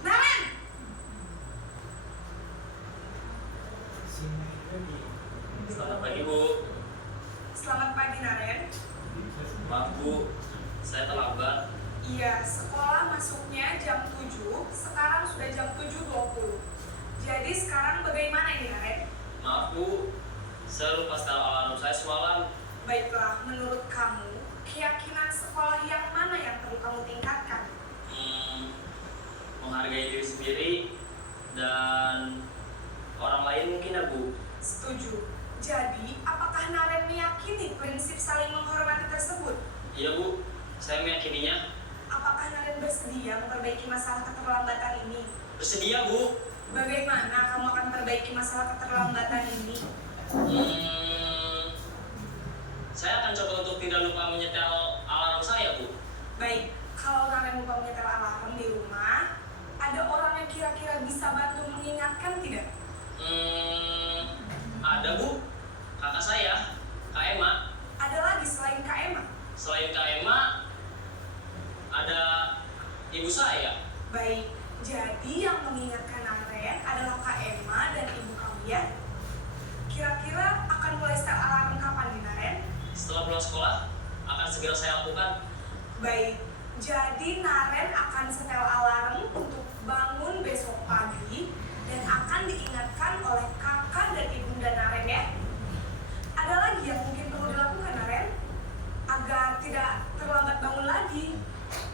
Naren! Iya, sekolah masuknya jam 7, sekarang sudah jam 7.20. Jadi sekarang bagaimana ini, Naren? Maaf Bu, saya lupa setel alarm saya semalam. Baiklah, menurut kamu, keyakinan sekolah yang mana yang perlu kamu tingkatkan? Menghargai diri sendiri dan orang lain mungkin ya Bu. Setuju. Jadi, apakah Naren meyakini prinsip saling menghormati tersebut? Iya Bu, saya meyakininya. Apakah Naren bersedia memperbaiki masalah keterlambatan ini? Bersedia Bu. Bagaimana kamu akan perbaiki masalah keterlambatan ini? Saya akan coba untuk tidak lupa menyetel alarm saya Bu. Baik, kalau Naren lupa menyetel alarm di rumah, ada orang yang kira-kira bisa bantu mengingatkan tidak? Ada Bu, kakak saya, Kak Emma. Ada lagi selain Kak Emma? Selain Kak Emma, ada ibu saya. Baik, jadi yang mengingatkan Naren adalah Kak Emma dan ibu kamu ya? Kira-kira akan mulai setel alarm kapan nih, Naren? Setelah pulang sekolah, akan segera saya lakukan. Baik, jadi Naren akan setel alarm untuk bangun besok pagi dan akan diingatkan oleh kakak dan ibunda Naren ya. Ada lagi yang mungkin perlu dilakukan, Naren? Agar tidak terlambat bangun lagi.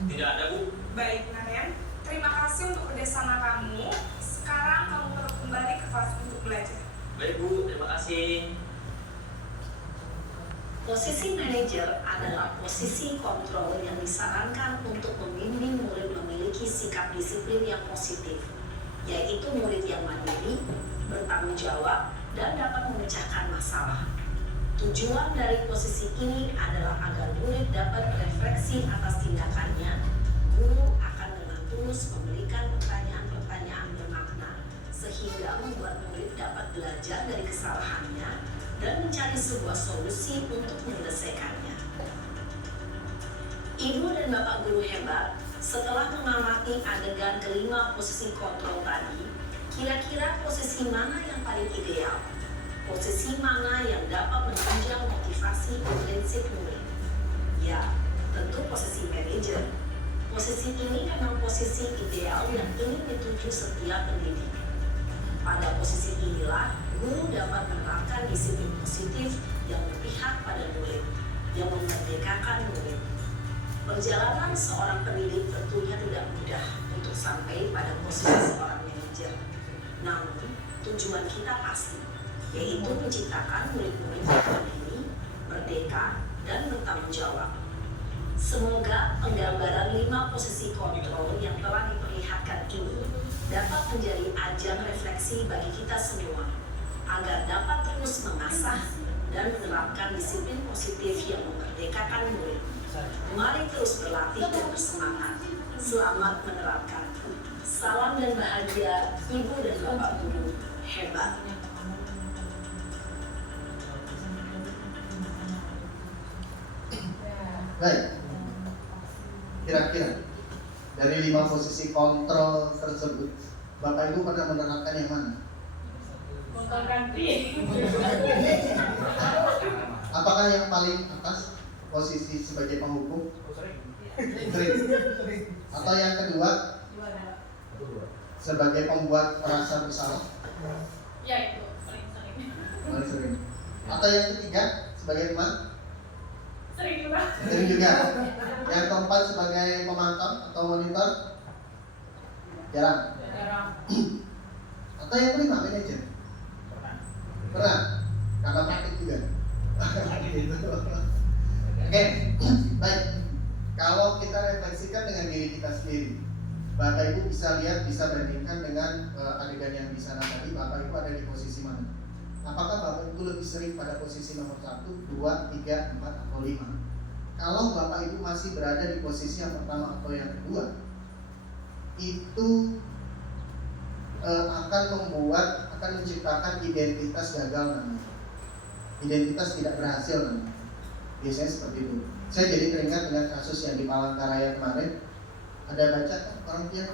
Tidak ada Bu. Baik, Naren. Terima kasih untuk kerjasama kamu. Sekarang kamu perlu kembali ke kelas untuk belajar. Baik Bu, terima kasih. Posisi manajer adalah posisi kontrol yang disarankan untuk membimbing murid memiliki sikap disiplin yang positif, yaitu murid yang mandiri, bertanggung jawab, dan dapat memecahkan masalah. Tujuan dari posisi ini adalah agar murid dapat berefleksi atas tindakannya. Guru akan dengan tulus memberikan pertanyaan-pertanyaan bermakna, sehingga membuat murid dapat belajar dari kesalahannya dan mencari sebuah solusi untuk menyelesaikannya. Ibu dan Bapak guru hebat, setelah mengamati adegan kelima posisi kontrol tadi, kira-kira posisi mana yang paling ideal? Posisi mana yang dapat menunjang motivasi prinsip murid? Ya, tentu posisi manajer. Posisi ini memang posisi ideal yang ingin dituju setiap pendidik. Pada posisi inilah, guru dapat menerapkan disiplin positif yang berpihak pada murid, yang memerdekakan murid. Perjalanan seorang pendidik tentunya tidak mudah untuk sampai pada posisi seorang manajer. Namun, tujuan kita pasti, yaitu menciptakan murid-murid yang mandiri, merdeka, dan bertanggung jawab. Semoga penggambaran 5 posisi kontrol yang telah diperlihatkan ini dapat menjadi ajang refleksi bagi kita semua, agar dapat terus mengasah dan menerapkan disiplin positif yang memerdekakan murid. Mari terus berlatih dan bersemangat. Selamat menerapkan. Salam dan bahagia Ibu dan Bapak Guru hebat. Baik. Kira-kira dari 5 posisi kontrol tersebut, Bapak Ibu pernah menerapkan yang mana? Apakah yang paling atas posisi sebagai penghukum? Sering. Atau yang kedua sebagai pembuat merasa bersalah? Ya itu paling sering. Paling sering. Atau yang ketiga sebagai teman? Sering juga. Sering juga. Yang keempat sebagai pemantau atau monitor? Jarang. Atau yang kelima manajer? Pernah? Karena praktik juga. Gitu. Oke, baik. Kalau kita refleksikan dengan diri kita sendiri, Bapak Ibu bisa lihat, bisa bandingkan dengan adegan yang di sana tadi. Bapak Ibu ada di posisi mana? Apakah Bapak Ibu lebih sering pada posisi nomor 1, 2, 3, 4, atau 5? Kalau Bapak Ibu masih berada di posisi yang pertama atau yang kedua, itu akan menciptakan identitas gagal namanya. Identitas tidak berhasil namanya. Biasanya seperti itu. Saya jadi teringat dengan kasus yang di Palangkaraya kemarin. Ada baca kan orang dia?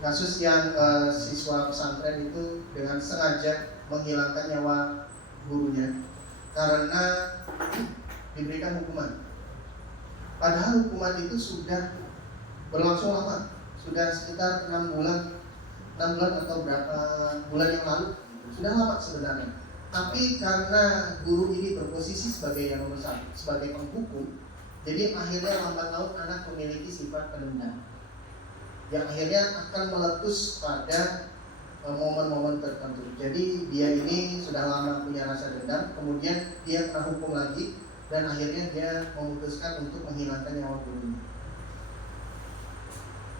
Kasus yang siswa pesantren itu dengan sengaja menghilangkan nyawa gurunya karena diberikan hukuman. Padahal hukuman itu sudah berlangsung lama, sudah sekitar 6 bulan atau berapa bulan yang lalu, sudah lama sebenarnya. Tapi karena guru ini berposisi sebagai yang nomor satu, sebagai penghukum, jadi akhirnya lambat laun anak memiliki sifat pendendam yang akhirnya akan meletus pada momen-momen tertentu. Jadi dia ini sudah lama punya rasa dendam, kemudian dia kena hukum lagi, dan akhirnya dia memutuskan untuk menghilangkan nyawa gurunya.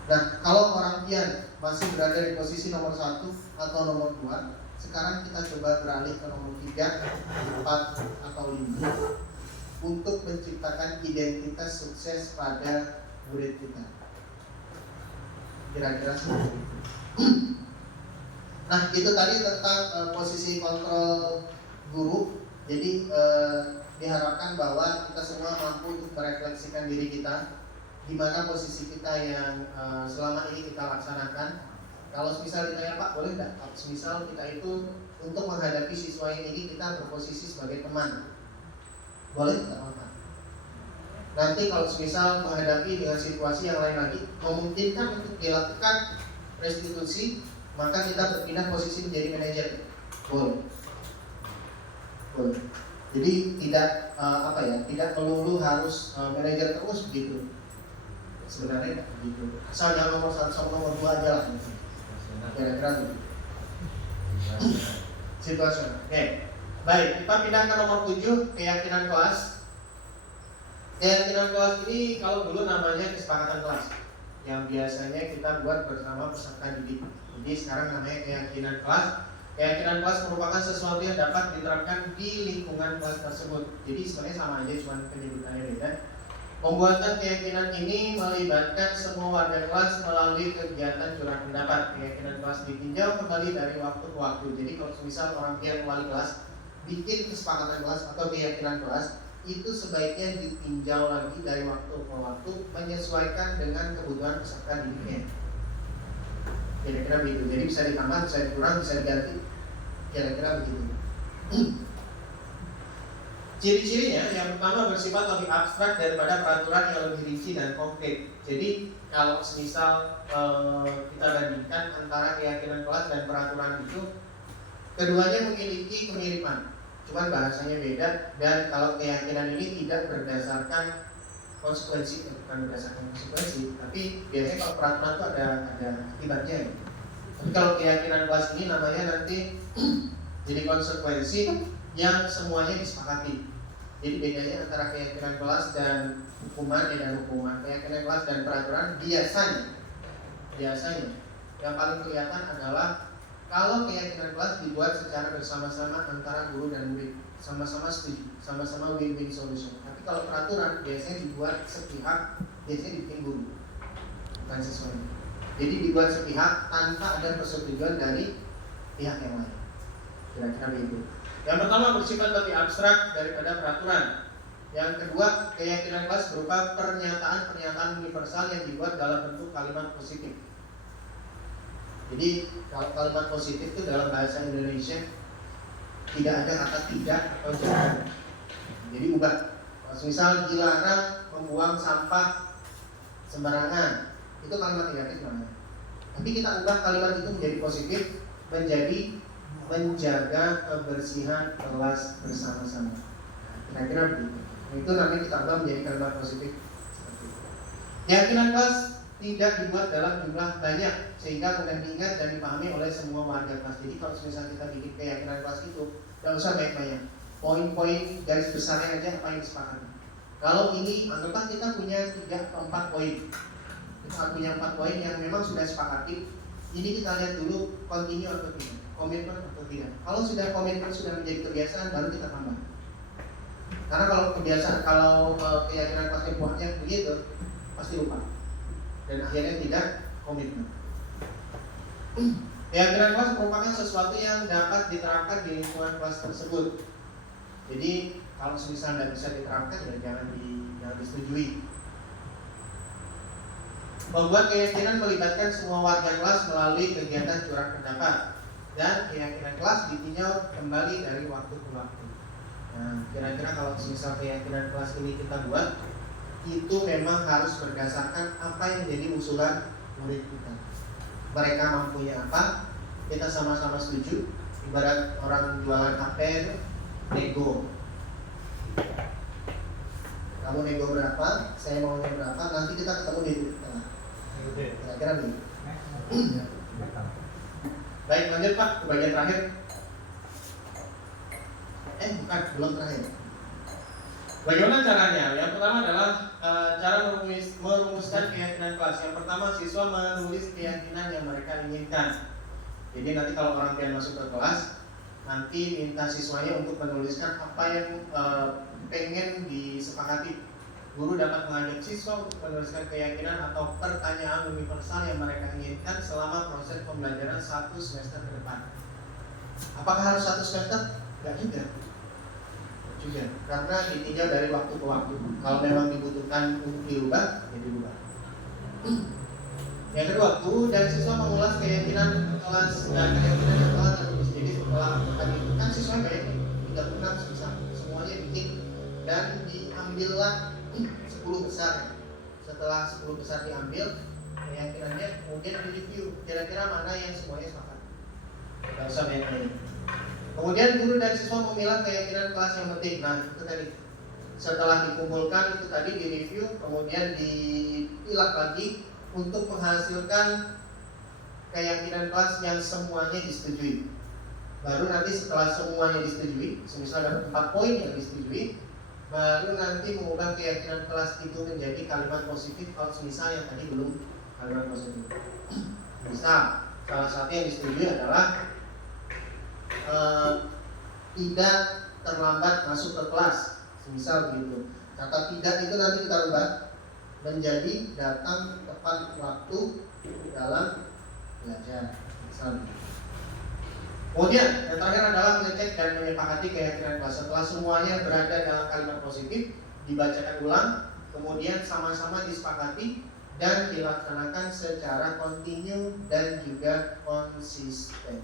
Nah, kalau orang pian masih berada di posisi nomor 1 atau nomor 2, sekarang kita coba beralih ke nomor 3, 4, atau 5 untuk menciptakan identitas sukses pada murid kita. Kira-kira seperti itu. Nah, itu tadi tentang posisi kontrol guru. Jadi diharapkan bahwa kita semua mampu untuk merefleksikan diri kita, di mana posisi kita yang selama ini kita laksanakan. Kalau misal ditanya, Pak, boleh nggak? Kalau misal kita itu untuk menghadapi siswa yang ini kita berposisi sebagai teman, boleh nggak, Pak? Nanti kalau misal menghadapi dengan situasi yang lain lagi, memungkinkan untuk dilakukan restitusi, maka kita berpindah posisi menjadi manajer, boleh. Boleh. Jadi tidak tidak melulu harus manajer terus begitu. Sebenarnya tidak begitu. Asal yang nomor 1 sama nomor 2 aja lah. Kira-kira begitu. Situasional. Oke. Baik, kita pindah ke nomor 7, keyakinan kelas. Keyakinan kelas ini kalau dulu namanya kesepakatan kelas, yang biasanya kita buat bersama peserta didik. Jadi sekarang namanya keyakinan kelas. Keyakinan kelas merupakan sesuatu yang dapat diterapkan di lingkungan kelas tersebut. Jadi sebenarnya sama aja, cuma penyebutannya beda. Pembuatan keyakinan ini melibatkan semua warga kelas melalui kegiatan curah pendapat. Keyakinan kelas ditinjau kembali dari waktu ke waktu. Jadi kalau misal orang pihak wali kelas bikin kesepakatan kelas atau keyakinan kelas, itu sebaiknya ditinjau lagi dari waktu ke waktu menyesuaikan dengan kebutuhan peserta didiknya. Kira-kira begitu. Jadi bisa ditambah, bisa dikurang, bisa diganti. Kira-kira begitu. Ciri-cirinya yang pertama bersifat lebih abstrak daripada peraturan yang lebih rinci dan konkret. Jadi kalau semisal kita bandingkan antara keyakinan kelas dan peraturan itu, keduanya memiliki kemiripan, cuman bahasanya beda. Dan kalau keyakinan ini tidak berdasarkan konsekuensi, bukan berdasarkan konsekuensi, tapi biasanya kalau peraturan itu ada akibatnya. Tapi kalau keyakinan kelas ini namanya nanti jadi konsekuensi yang semuanya disepakati. Jadi bedanya antara keyakinan kelas dan hukuman, keyakinan kelas dan peraturan biasanya yang paling kelihatan adalah kalau keyakinan kelas dibuat secara bersama-sama antara guru dan murid, sama-sama setuju, sama-sama win-win solution. Tapi kalau peraturan biasanya dibuat sepihak, biasanya bikin guru, bukan sesuai. Jadi dibuat sepihak tanpa ada persetujuan dari pihak yang lain. Kira-kira begitu. Yang pertama bersifat lebih abstrak daripada peraturan. Yang kedua, keyakinan kelas berupa pernyataan-pernyataan universal yang dibuat dalam bentuk kalimat positif. Jadi kalau kalimat positif itu dalam bahasa Indonesia tidak ada kata tidak atau jangan. Jadi ubah. Misal dilarang membuang sampah sembarangan, itu kalimat negatif namanya. Tapi kita ubah kalimat itu menjadi positif, menjadi menjaga kebersihan kelas bersama-sama. Kira-kira begitu. Itu namanya kita ubah menjadi kalimat positif. Keyakinan kelas tidak dibuat dalam jumlah banyak sehingga mudah diingat dan dipahami oleh semua warga kelas. Jadi kalau misalnya kita bikin keyakinan kelas itu, tidak usah banyak-banyak. Poin-poin garis besarnya aja apa yang disepakati. Kalau ini anggaplah kita punya 3 atau 4 poin. Kita punya 4 poin yang memang sudah sepakati. Ini kita lihat dulu continue atau tidak, komitmen atau tidak. Kalau sudah komitmen, sudah menjadi kebiasaan, baru kita tambah. Karena kalau kebiasaan, kalau keyakinan pasti buahnya begitu, pasti lupa dan akhirnya tidak komitmen. Keyakinan kelas merupakan sesuatu yang dapat diterapkan di lingkungan kelas tersebut. Jadi kalau misalnya tidak bisa diterapkan, ya jangan disetujui. Membuat keyakinan melibatkan semua warga kelas melalui kegiatan curah pendapat, dan keyakinan kelas ditinjau kembali dari waktu ke waktu. Nah, kira-kira kalau misal keyakinan kelas ini kita buat, itu memang harus berdasarkan apa yang menjadi usulan murid kita. Mereka mampunya apa, kita sama-sama setuju. Ibarat orang jualan HP itu nego. Kamu nego berapa, saya maunya berapa, nanti kita ketemu di tengah. Kira-kira begitu. Baik, lanjut Pak ke bagian terakhir. Bukan, belum terakhir. Bagaimana caranya? Yang pertama adalah cara merumuskan keyakinan kelas. Yang pertama, siswa menulis keyakinan yang mereka inginkan. Jadi nanti kalau orang yang masuk ke kelas, nanti minta siswanya untuk menuliskan apa yang pengen disepakati. Guru dapat mengajak siswa untuk menuliskan keyakinan atau pertanyaan universal yang mereka inginkan selama proses pembelajaran 1 semester ke depan. Apakah harus 1 semester? Tidak juga. Karena ditinjau dari waktu ke waktu. Kalau memang dibutuhkan untuk dirubah, ya dirubah. Yang kedua, guru dan siswa mengulas keyakinan kelas dan keyakinan yang telah tertulis. Jadi setelah tadi kan siswa banyak 36 semuanya bikin dan diambillah 10 besar. Setelah 10 besar diambil, keyakinannya kemudian direview. Kira-kira mana yang semuanya sepakat. Tidak usah banyak. Kemudian guru dan siswa memilah keyakinan kelas yang penting. Nah, itu tadi. Setelah dikumpulkan itu tadi direview, kemudian dipilah lagi untuk menghasilkan keyakinan kelas yang semuanya disetujui. Baru nanti setelah semuanya disetujui, misalnya ada 4 poin yang disetujui, baru nanti mengubah keyakinan kelas itu menjadi kalimat positif kalau misal yang tadi belum kalimat positif. Misal salah satu yang disetujui adalah tidak terlambat masuk ke kelas, misal begitu. Kata tidak itu nanti kita ubah menjadi datang tepat waktu dalam belajar, misal begitu. Kemudian yang terakhir adalah mengecek dan menyepakati keyakinan kelas. Setelah semuanya berada dalam kalimat positif, dibacakan ulang, kemudian sama-sama disepakati dan dilaksanakan secara kontinu dan juga konsisten.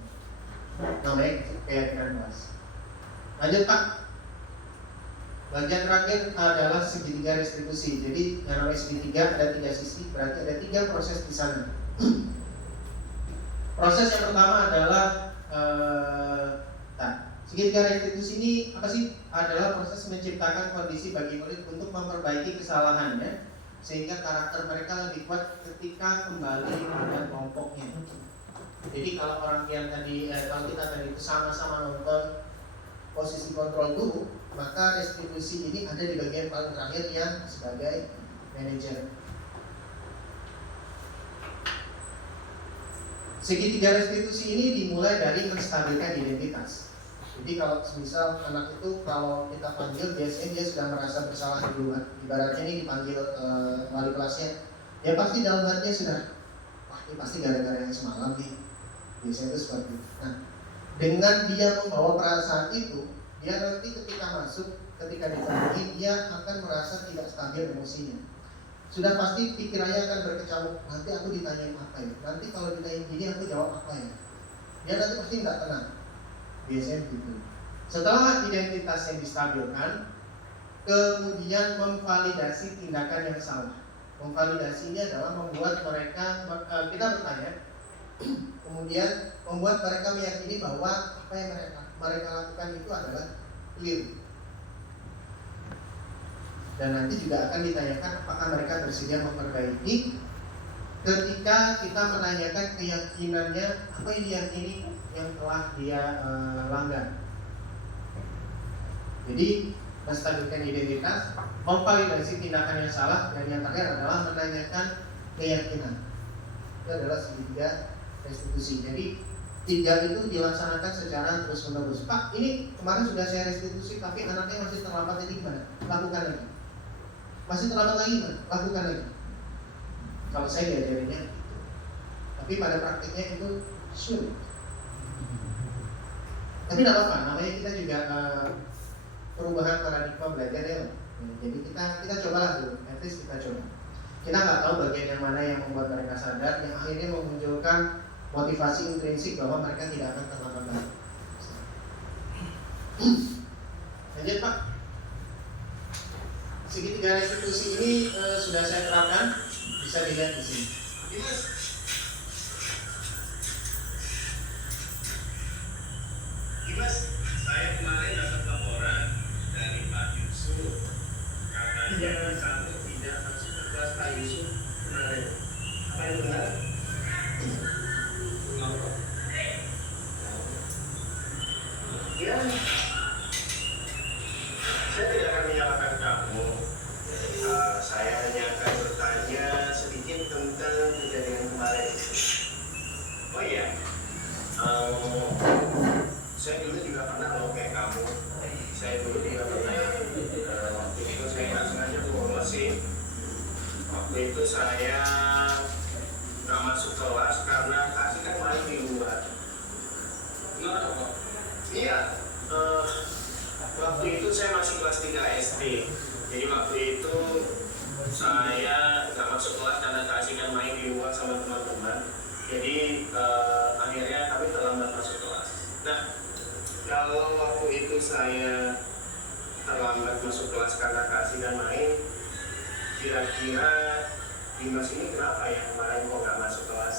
Namanya keyakinan kelas. Lanjut Pak. Bagian terakhir adalah segitiga restitusi. Jadi yang namanya segitiga ada 3 sisi, berarti ada 3 proses di sana. Proses yang pertama adalah segitiga restitusi ini apa sih? Adalah proses menciptakan kondisi bagi murid untuk memperbaiki kesalahannya sehingga karakter mereka lebih kuat ketika kembali pada kelompoknya. Jadi kalau orang yang tadi, kalau kita tadi sama-sama nonton posisi kontrol guru, maka restitusi ini ada di bagian paling terakhir yang sebagai manajer. Segitiga restitusi ini dimulai dari menstabilkan identitas. Jadi kalau misal anak itu kalau kita panggil biasanya dia sudah merasa bersalah duluan. Ibaratnya ini dipanggil wali kelasnya, ya pasti dalam hatinya sudah, wah ini pasti gara-gara yang semalam nih. Biasanya itu seperti itu. Nah, dengan dia membawa perasaan itu, dia nanti ketika masuk, ketika ditemui, dia akan merasa tidak stabil emosinya. Sudah pasti pikirannya akan berkecamuk. Nanti aku ditanyain apa ya? Nanti kalau ditanyain gini aku jawab apa ya? Dia nanti pasti nggak tenang. Biasanya begitu. Setelah identitas yang distabilkan, kemudian memvalidasi tindakan yang salah. Memvalidasi ini adalah membuat mereka, kita bertanya, kemudian membuat mereka meyakini bahwa apa yang mereka lakukan itu adalah clear. Dan nanti juga akan ditanyakan apakah mereka bersedia memperbaiki. Ketika kita menanyakan keyakinannya, apa yang diyakini yang telah dia langgar. Jadi menstabilkan identitas, memvalidasi tindakan yang salah, dan yang terakhir adalah menanyakan keyakinan. Itu adalah segitiga restitusi. Jadi 3 itu dilaksanakan secara terus menerus. Pak, ini kemarin sudah saya restitusi, tapi anaknya masih terlambat, ini gimana? Lakukan lagi. Masih terlambat lagi gimana? Lakukan lagi. Kalau saya diajarinnya gitu. Tapi pada praktiknya itu sulit. Tapi tidak apa-apa, namanya kita juga perubahan paradigma belajar ya. Jadi kita cobalah dulu, at least kita coba. Kita nggak tahu bagian yang mana yang membuat mereka sadar, yang akhirnya memunculkan motivasi intrinsik bahwa mereka tidak akan terlambat lagi. Lanjut Pak. segitiga restitusi ini sudah saya terapkan, bisa dilihat di sini. Dimas, saya kemarin dapat laporan dari Pak Yusuf. Katanya kamu tidak masuk ke kelas Pak Yusuf kemarin. Apa itu benar? Ya, saya tidak akan menyalahkan kamu. Saya hanya akan bertanya sedikit tentang kejadian kemarin itu. Oh iya, saya dulu juga pernah loh kayak kamu. Saya dulu juga pernah waktu itu saya nggak sengaja bolos sih. Waktu itu saya nggak masuk kelas karena kasih kan main di luar. Kenapa Pak? Iya, waktu itu saya masih kelas 3 SD. Jadi waktu itu saya nggak masuk kelas karena keasikan main di luar sama teman-teman. Jadi akhirnya kami terlambat masuk kelas. Nah, kalau waktu itu saya terlambat masuk kelas karena keasikan main, kira-kira Dimas ini kenapa ya kemarin kok nggak masuk kelas?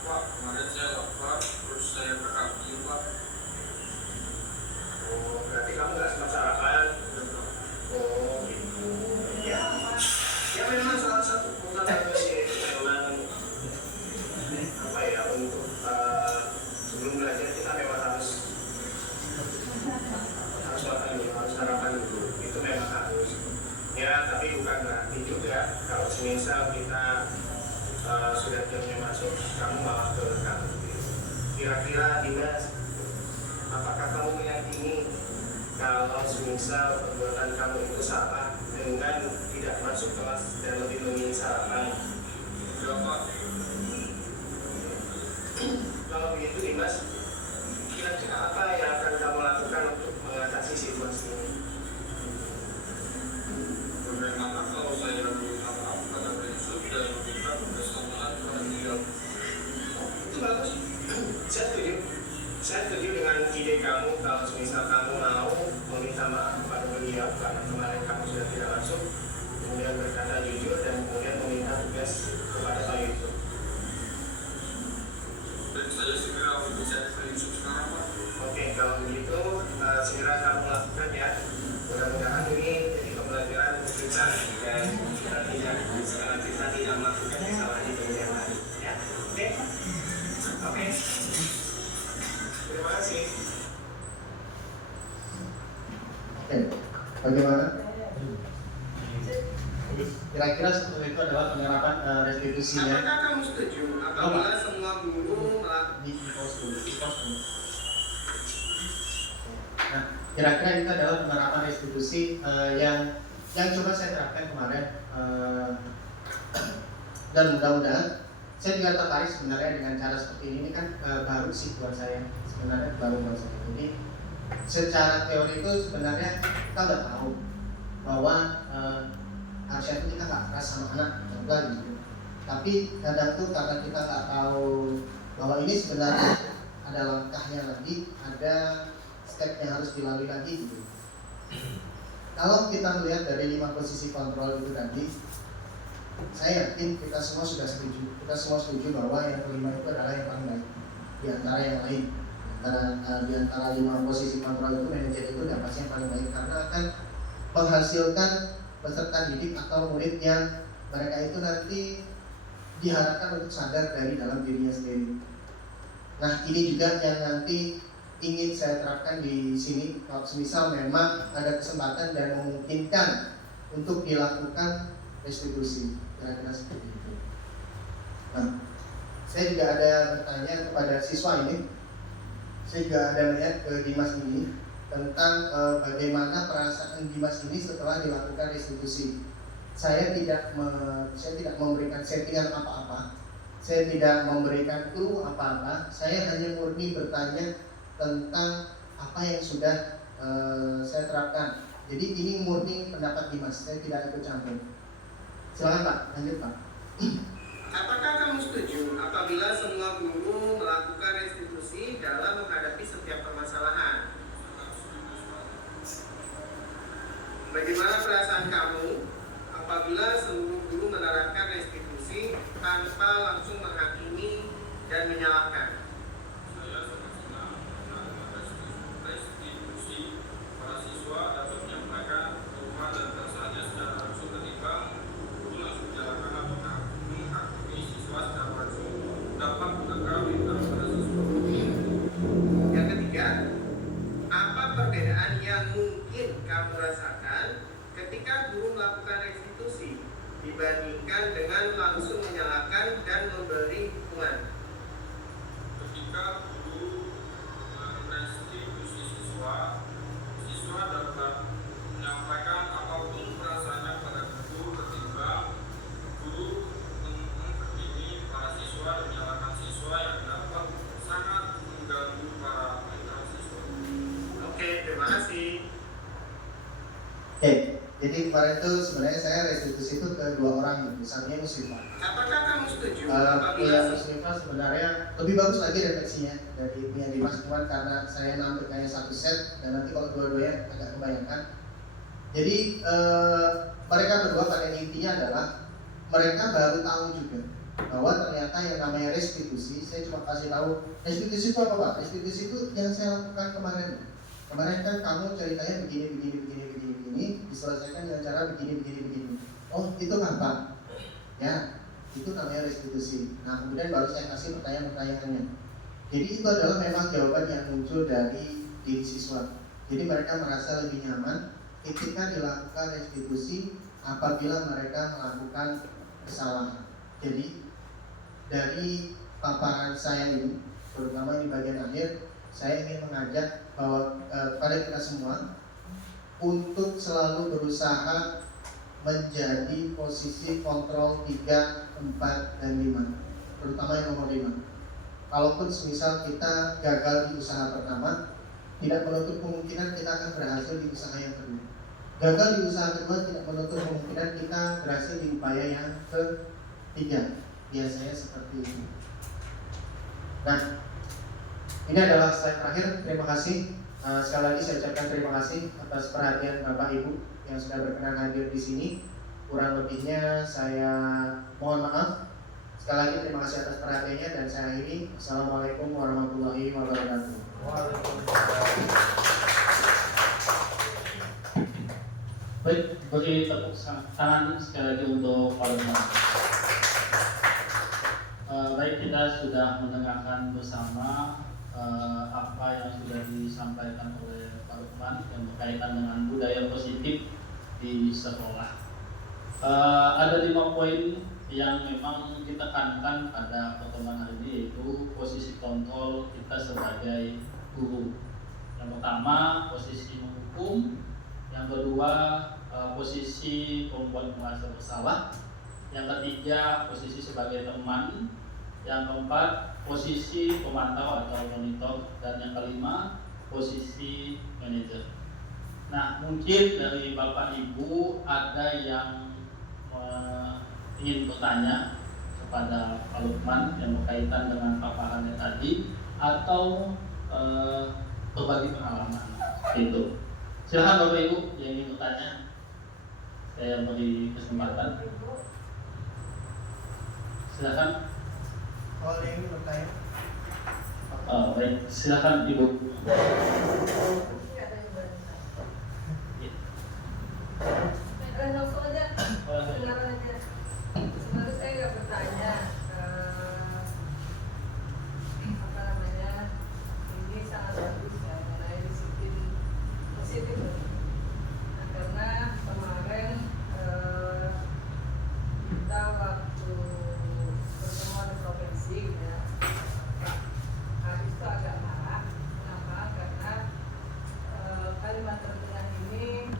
Pak, kemarin saya lapar, terus saya berkaki Pak. Oh, berarti kamu nggak sempat sarapan? Oh, gitu. Ya memang salah satu kebutuhan manusia itu memang apa ya, untuk sebelum belajar kita memang harus makan dulu, harus sarapan dulu. Itu memang harus. Ya, tapi bukan berarti juga kalau semisal kita sudah jamnya masuk, kamu malah ke kantor. Kira-kira Dimas, apakah kamu meyakini kalau semisal perbuatan kamu itu salah dengan tidak masuk kelas dan lebih memilih sarapan? Ya Pak. Kalau begitu Dimas, kira-kira apa yang akan kamu lakukan untuk mengatasi situasi ini? Bagaimana kalau saya minta maaf pada Yusuf dan meminta kebersamaan pada beliau? Itu bagus. Saya setuju dengan ide kamu kalau semisal kamu mau meminta maaf kepada beliau karena kemarin kamu sudah tidak masuk, kemudian berkata jujur dan kemudian meminta tugas kepada Pak Yusuf. Dan saya segera berbicara ke Yusuf sekarang Pak. Oke, kalau begitu segera kamu lakukan ya. Mudah-mudahan ini jadi pembelajaran untuk kita dan kita tidak melakukan kesalahan di kemudian hari. Ya, oke. Terima kasih. Oke, bagaimana? Kira-kira setelah itu adalah penyerapan restitusinya. Apakah kamu setuju apabila semua guru melakukan Di pos dulu. Nah, kira-kira itu adalah penerapan restitusi yang coba saya terapkan kemarin, dan mudah-mudahan saya juga tertarik sebenarnya dengan cara seperti ini kan baru sih buat saya, sebenarnya baru buat saya. Jadi secara teori itu sebenarnya kita udah tahu bahwa harusnya itu kita nggak keras sama anak juga gitu. Tapi kadang tuh karena kita nggak tahu bahwa ini sebenarnya ada langkahnya lagi, ada step yang harus dilalui lagi gitu. Kalau kita melihat dari 5 posisi kontrol itu tadi, saya yakin kita semua sudah setuju. Kita semua setuju bahwa yang kelima itu adalah yang paling baik di antara yang lain. Di antara 5 posisi kontrol itu manajer itu yang pasti yang paling baik karena akan menghasilkan peserta didik atau murid yang mereka itu nanti diharapkan untuk sadar dari dalam dirinya sendiri. Nah, ini juga yang nanti ingin saya terapkan di sini. Kalau misal memang ada kesempatan dan memungkinkan untuk dilakukan restitusi, kira-kira seperti itu. Nah, saya juga ada bertanya kepada siswa ini. Saya juga ada melihat ke Dimas ini tentang bagaimana perasaan Dimas ini setelah dilakukan restitusi. Saya tidak memberikan settingan apa-apa. Saya tidak memberikan clue apa-apa. Saya hanya murni bertanya tentang apa yang sudah saya terapkan. Jadi ini murni pendapat Dimas. Saya tidak ikut campur. Silakan Pak, lanjut Pak. Apakah kamu setuju apabila semua guru melakukan restitusi dalam menghadapi setiap permasalahan? Bagaimana perasaan kamu apabila seluruh guru menerapkan restitusi tanpa langsung menghakimi dan menyalahkan? Saya sangat senang dengan restitusi para siswa dapat menyampaikan keluhan dan perasaannya secara langsung ketika guru langsung menjalankan atau menghakimi siswa secara langsung dapat menegak lingkaran pada siswa. Yang ketiga, apa perbedaan yang mungkin kamu rasakan ketika guru melakukan restitusi dibandingkan dengan langsung menyalahkan dan memberi hukuman? Ketika guru merestitusi siswa, siswa dapat menyampaikan apapun perasaannya pada guru ketimbang guru menghakimi para siswa dan menyalahkan siswa yang dapat sangat mengganggu para lingkaran siswa. Oke, terima kasih. Oke, jadi kemarin itu sebenarnya saya restitusi itu ke 2 orang, misalnya Muslimah. Apakah kamu setuju Yang Muslimah sebenarnya lebih bagus lagi refleksinya dari yang Dimas, cuman karena saya nampilkannya 1 set dan nanti kalau dua-duanya agak kebanyakan. Jadi mereka berdua pada intinya adalah mereka baru tahu juga bahwa ternyata yang namanya restitusi, saya cuma kasih tahu restitusi itu apa Pak? Restitusi itu yang saya lakukan kemarin. Kemarin kan kamu ceritanya begini, diselesaikan dengan cara begini. Oh itu apa? Ya, itu namanya restitusi. Nah kemudian baru saya kasih pertanyaan-pertanyaannya. Jadi itu adalah memang jawaban yang muncul dari diri siswa. Jadi mereka merasa lebih nyaman ketika dilakukan restitusi apabila mereka melakukan kesalahan. Jadi dari paparan saya ini, terutama di bagian akhir, saya ingin mengajak bahwa pada kita semua untuk selalu berusaha menjadi posisi kontrol 3, 4, dan 5, terutama yang nomor 5. Kalaupun semisal kita gagal di usaha pertama, tidak menutup kemungkinan kita akan berhasil di usaha yang kedua. Gagal di usaha kedua tidak menutup kemungkinan kita berhasil di upaya yang ketiga. Biasanya seperti itu. Nah, ini adalah slide terakhir. Terima kasih. Sekali lagi saya ucapkan terima kasih atas perhatian Bapak Ibu yang sudah berkenan hadir di sini. Kurang lebihnya saya mohon maaf. Sekali lagi terima kasih atas perhatiannya dan saya akhiri. Assalamualaikum warahmatullahi wabarakatuh. Baik, beri tepuk tangan sekali lagi untuk Pak Lukman. Baik, kita sudah mendengarkan bersama apa yang sudah disampaikan oleh Pak Lukman yang berkaitan dengan budaya positif di sekolah. Ada 5 poin yang memang kita tekankan pada pertemuan hari ini, yaitu posisi kontrol kita sebagai guru. Yang pertama, posisi menghukum. Yang kedua, posisi pembuat merasa bersalah. Yang ketiga, posisi sebagai teman. Yang keempat, posisi pemantau atau monitor. Dan yang kelima, posisi manajer. Nah, mungkin dari Bapak Ibu ada yang ingin bertanya kepada Pak Lukman yang berkaitan dengan paparannya tadi, atau berbagi pengalaman gitu. Silakan Bapak Ibu yang ingin bertanya, saya beri kesempatan. Silakan. Kalau ada yang ingin bertanya, Baik, silakan Ibu. Langsung aja, kebenaran aja. Sebenarnya saya nggak bertanya apa namanya, ini sangat bagus ya, mengenai disiplin positif. Nah, karena kemarin kita waktu pertemuan di provinsi ya, Pak Haris itu agak marah. Kenapa? Karena Kalimantan Tengah ini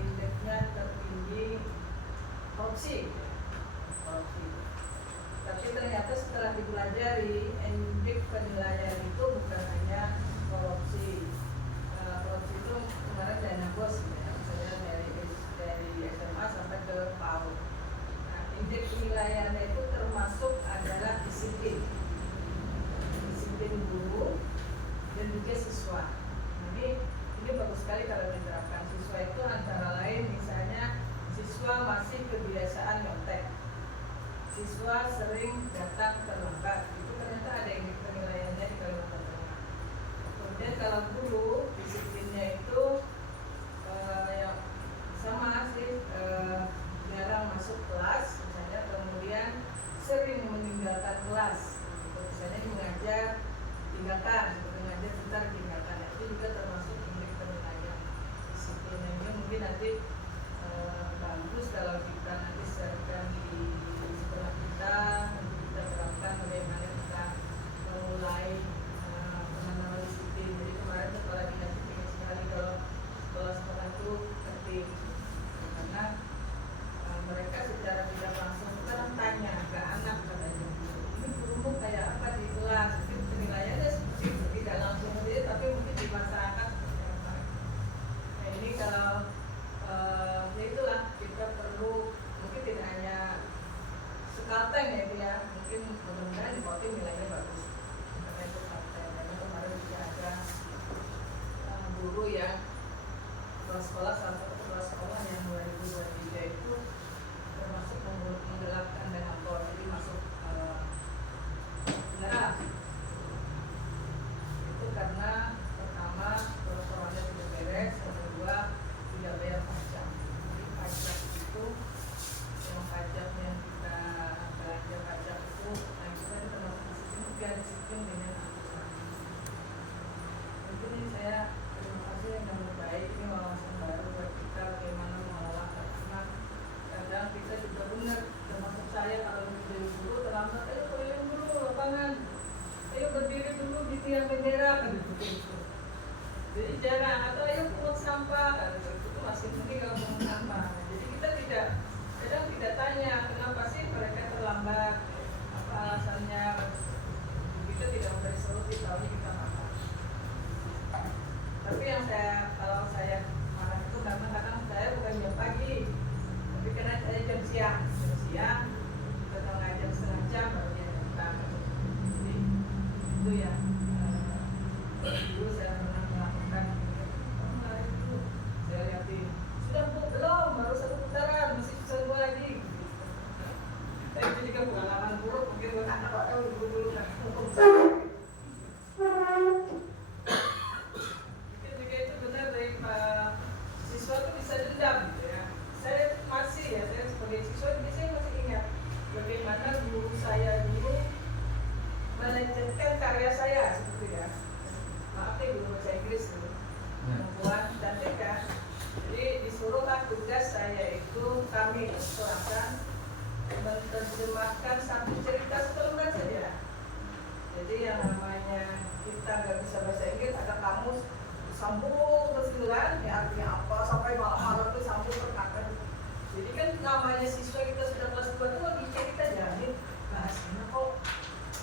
indeksnya tertinggi korupsi. Tapi ternyata setelah dipelajari, indeks penilaian itu bukan hanya korupsi. Korupsi itu kemarin dana bos ya, misalnya dari SMA sampai ke PAUD. Nah, indeks penilaiannya itu termasuk adalah disiplin guru dan juga siswa. Nah, ini bagus sekali kalau diterapkan. Siswa itu antara lain misalnya siswa sering datang terlambat. Itu ternyata ada yang penilaiannya di Kalimantan Tengah. Kemudian kalau guru disiplinnya itu ya sama sih, jarang masuk kelas misalnya, kemudian sering meninggalkan kelas. Misalnya mengajar tinggalkan, mengajar sebentar tinggalkan, itu juga termasuk indeks penilaian disiplin. Ini mungkin nanti bagus kalau kita nanti serahkan di sekolah kita, nanti kita terapkan bagaimana kita memulai penanaman disiplin. Jadi kemarin sekolah dinas ingin sekali kalau sekolah itu tertib, karena mereka secara tidak langsung kan tanya ke anak katanya, ini gurumu kayak apa di kelas, mungkin penilaiannya seperti itu, tidak langsung saja, tapi mungkin di masyarakat seperti apa. Nah ini kalau ya itulah, kita perlu mungkin tidak hanya sekalteng ya itu ya, mungkin mudah-mudahan di Kotim nilainya bagus karena itu kalteng. Karena kemarin juga ada guru yang kepala sekolah, salah satu kepala sekolah yang 2023 itu termasuk menggelapkan dengan bor, jadi masuk neraka. Itu karena pertama persoalannya tidak beres, yang kedua tidak bayar pajak. Jadi pajak itu yang pajak yang kita belanja pajak itu, nah itu kan termasuk disiplin, juga disiplin dengan aturan. Mungkin ini saya terima kasih yang baik, ini wawasan baru buat kita bagaimana mengelola anak. Kadang kita juga benar, termasuk saya kalau menjadi guru terlambat, ayo keliling dulu lapangan, ayo berdiri dulu di tiang bendera gitu. Jadi jarang, atau ayo pungut sampah itu masih penting kalau pungut sampah. Jadi kita kadang tidak tanya kenapa sih mereka terlambat, apa alasannya. Kita tidak memberi solusi, tahunya kita marah. Tapi yang kalau saya marah itu karena kadang saya bukan jam pagi, tapi karena saya jam siang kita ngajar setengah jam baru dia datang. Jadi itu ya, dulu saya pernah melakukan lari dulu, saya lihatin sudah belum, baru 1 putaran, masih bisa 2 lagi. Tapi itu juga pengalaman buruk, mungkin buat anak dulu kan hukum saya. Mungkin juga itu benar dari siswa itu bisa dendam gitu ya. Saya sebagai siswa saya masih ingat bagaimana guru saya dulu melanjutkan karya saya seperti ya. Maaf ya, guru bahasa Inggris dulu membuat dan TK. Jadi disuruhlah tugas saya itu, kami serahkan menerjemahkan satu cerita selembar saja. Jadi yang namanya kita nggak bisa bahasa Inggris, ada kamus sambung terus gitu kan, ya artinya apa, sampai malam-malam itu sambung perkataan. Jadi kan namanya siswa kita sudah kelas 2 itu logika kita jamin bahasanya kok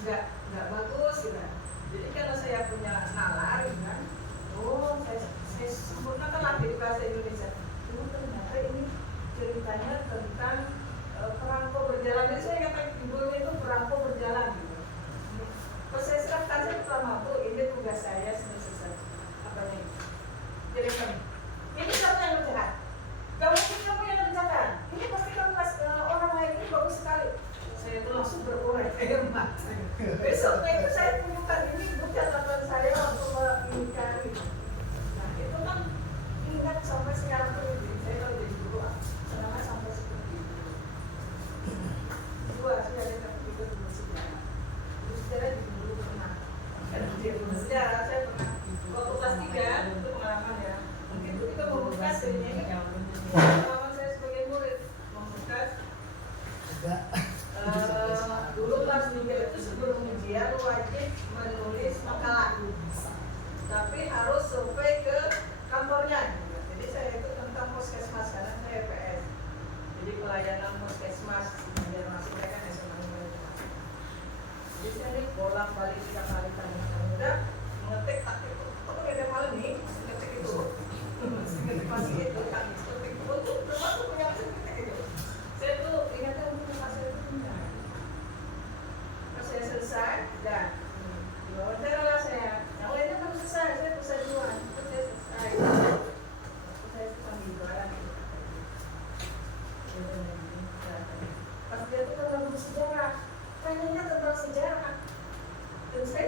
nggak bagus gitu kan. Jadi karena saya punya nalar gitu kan, saya sempurnakan lagi di bahasa Indonesia. Ternyata ini ceritanya tentang perangko berjalan. Jadi saya kata judulnya itu perangko berjalan gitu. Pas saya serahkan, saya pertama tuh ini tugas saya selesai. Apanya ini? Jadi ini siapa yang kerjakan? Gak mungkin kamu yang kerjakan. Ini pasti kamu orang lain, ini bagus sekali. Saya tuh langsung berurai air mata. Besoknya itu saya tunjukkan ini bukan catatan saya untuk mengingkari. Nah itu kan ingat sampai sekarang tuh saya kalau jadi guru selama sampai seperti itu. Dua saya ada juga guru sejarah. Guru sejarah di dulu pernah. Karena dia guru sejarah saya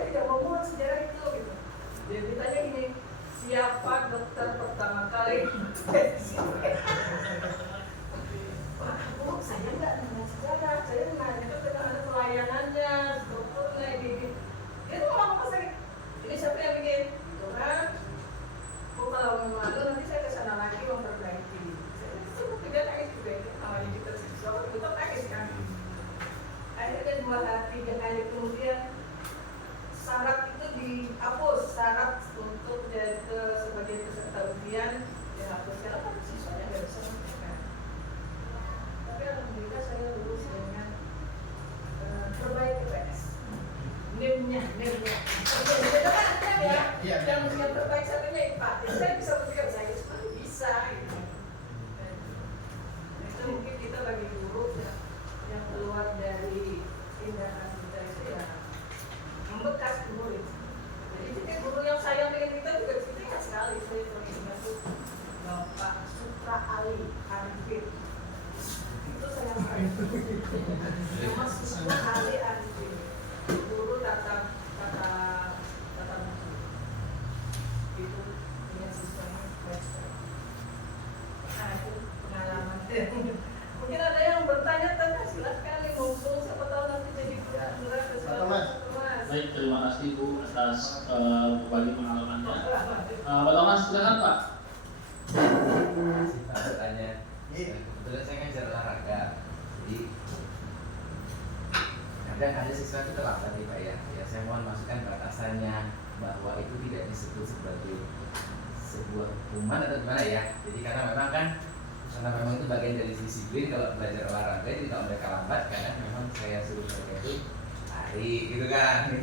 tidak mau muat sejarah itu gitu. Dia ditanya gini, siapa dokter pertama kali Wah, Bu, saya nggak nanya sejarah, saya nanya itu tentang ada pelayanannya, strukturnya, gini. Dia tuh ngomong apa sakit? Ini siapa yang bikin? Itu kan. Bu, kalau mau malu nanti saya kesana lagi memperbaiki. Saya sebut juga nangis juga itu, namanya kita siswa, kita nangis kan. Akhirnya 2-3 hari kemudian syarat itu dihapus, syarat untuk sebagai peserta ujian dihapuskan. Apa siswanya nggak bisa mengerjakan. Tapi alhamdulillah saya lulus dengan terbaik IPS. NIM-nya. Itu kan ya, yang terbaik satunya IPA. Jadi saya bisa berpikir saya sebenarnya bisa. Gitu. Nah, itu mungkin kita bagi guru yang keluar dari tindakan kita itu ya membekas di murid. Jadi kita guru yang sayang dengan kita juga kita ingat sekali. Saya ingat tuh Bapak Sutra Ali Arifin. Itu saya nama Sutra Ali Arifin, guru tata buku. Itu punya siswanya master. Nah itu pengalaman. Mungkin ada yang bertanya-tanya, silakan ngomong, siapa tahu nanti jadi berat ke Mas. Baik, terima kasih Bu atas berbagi pengalamannya. Pak Thomas, silakan Pak. Terima kasih Pak bertanya. Kebetulan saya ngajar olahraga, jadi kadang ada siswa itu terlambat nih Pak ya. Saya mohon masukkan batasannya bahwa itu tidak disebut sebagai sebuah hukuman atau gimana ya. Jadi karena memang itu bagian dari disiplin. Kalau belajar olahraga jadi kalau mereka lambat kadang memang saya suruh mereka itu lari gitu kan.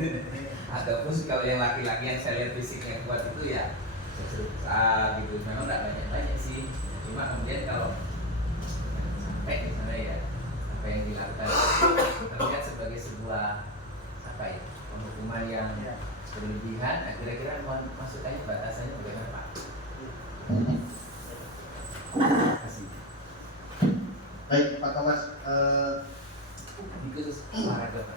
Ataupun kalau yang laki-laki yang saya lihat fisiknya kuat itu ya saya suruh gitu. Memang tidak banyak sih. Cuma kemudian kalau sampai di sana ya apa yang dilakukan terlihat sebagai sebuah penghukuman yang berlebihan. Kira-kira mohon masukannya batasannya bagaimana Pak? Terima kasih. Baik Pak Thomas, Di khusus olahraga Pak.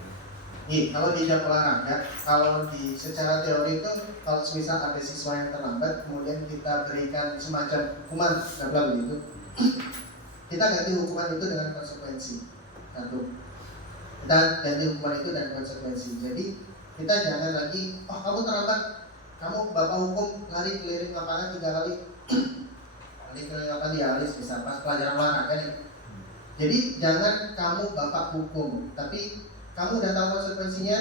kalau di jam olahraga, kalau di secara teori itu kalau misal ada siswa yang terlambat, kemudian kita berikan semacam hukuman, begitu. Kita ganti hukuman itu dengan konsekuensi. Satu, kita ganti hukuman itu dengan konsekuensi. Jadi kita jangan lagi, kamu terlambat, kamu bapak hukum lari keliling lapangan 3 kali. Lari keliling lapangan di alis, bisa pas pelajaran olahraga nih. Jadi jangan kamu bapak hukum, tapi kamu udah tahu konsekuensinya?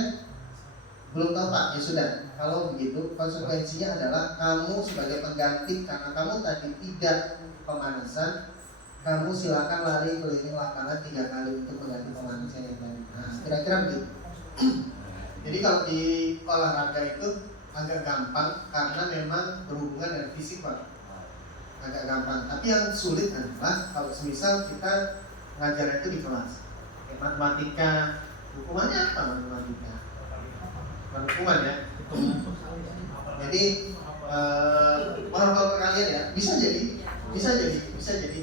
Belum tahu Pak? Ya sudah. Kalau begitu konsekuensinya adalah kamu sebagai pengganti karena kamu tadi tidak pemanasan, kamu silakan lari keliling lapangan 3 kali untuk mengganti pemanasan yang tadi. Nah, kira-kira begitu. Jadi kalau di olahraga itu agak gampang karena memang berhubungan dengan fisik Pak. Agak gampang. Tapi yang sulit adalah kalau semisal kita ngajar itu di kelas. Matematika, hukumannya apa matematika? Bukan hukuman ya. Jadi menghafal perkalian ya bisa jadi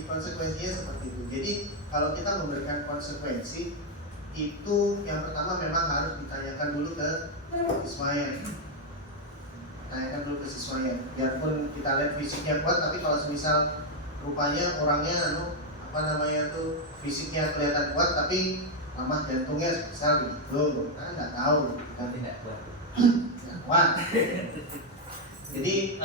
konsekuensinya seperti itu. Jadi kalau kita memberikan konsekuensi itu yang pertama memang harus ditanyakan dulu ke siswanya. Tanyakan dulu ke siswanya. Biarpun kita lihat fisiknya kuat, tapi kalau semisal rupanya orangnya fisiknya kelihatan kuat tapi lemah jantungnya sebesar begitu, kita nggak tahu. Kan tidak kuat. Kuat. Jadi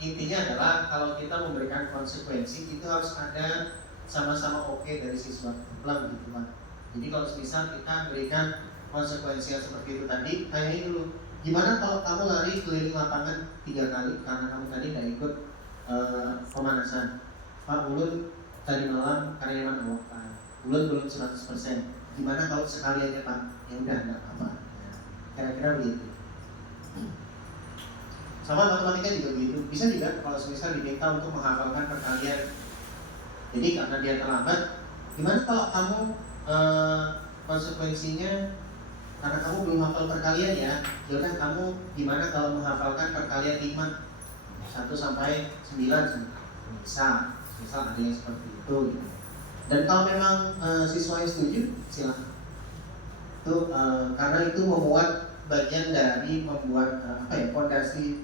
intinya adalah kalau kita memberikan konsekuensi itu harus ada sama-sama oke dari siswa. Begitu Pak. Jadi kalau misal kita berikan konsekuensi yang seperti itu tadi, tanyain dulu, gimana kalau kamu lari keliling lapangan 3 kali karena kamu tadi nggak ikut pemanasan. Pak Ulun tadi malam karyawan awak, Ulun belum 100%. Gimana kalau sekali aja Pak? Ya udah nggak apa-apa. Kira-kira begitu. Sama matematika juga begitu. Bisa juga kalau misal diminta untuk menghafalkan perkalian. Jadi karena dia terlambat, gimana kalau kamu konsekuensinya karena kamu belum hafal perkalian ya, yaudah kamu gimana kalau menghafalkan perkalian 5 1 sampai 9 misal ada yang seperti itu gitu. Dan kalau memang siswa yang setuju silakan itu karena itu memuat bagian dari membuat fondasi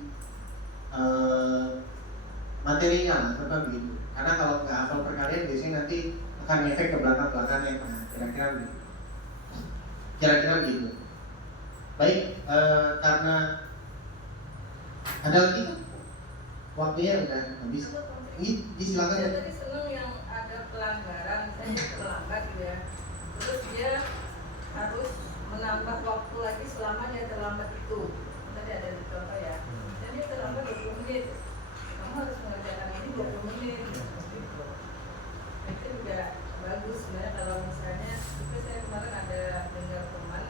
materinya lah, begitu. Karena kalau nggak hafal perkalian biasanya nanti akan ngefek ke belakang-belakangnya. Nah, kira-kira begitu. Baik, karena ada lagi kan? Waktunya udah habis. Ini silakan. Saya tadi seneng yang ada pelanggaran, saya terlambat gitu ya. Terus dia harus menambah waktu lagi selama dia terlambat itu. Tadi ada di contoh ya. Dan dia terlambat 20 menit. Kamu harus mengerjakan ini 20 menit. Gitu. Itu juga bagus sebenarnya kalau misalnya itu saya kemarin ada dengar teman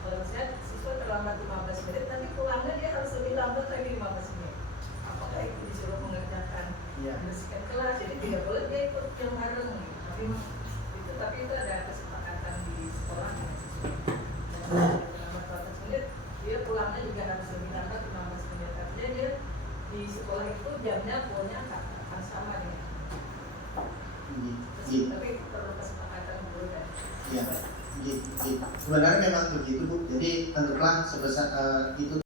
kalau misalnya siswa terlambat 15 menit tapi pulangnya dia harus lebih lambat lagi 15 menit. Apakah itu disuruh mengerjakan membersihkan kelas, jadi tidak boleh dia ikut yang bareng gitu. Tapi itu ada kesepakatan di sekolah dengan siswa. Dan selama 15 menit dia pulangnya juga harus lebih lambat 15 menit. Artinya dia di sekolah itu jamnya pulangnya akan sama dengan. Tapi perlu kesepakatan dulu kan. Iya, gitu. Sebenarnya memang begitu Bu. Jadi anggaplah sebesar itu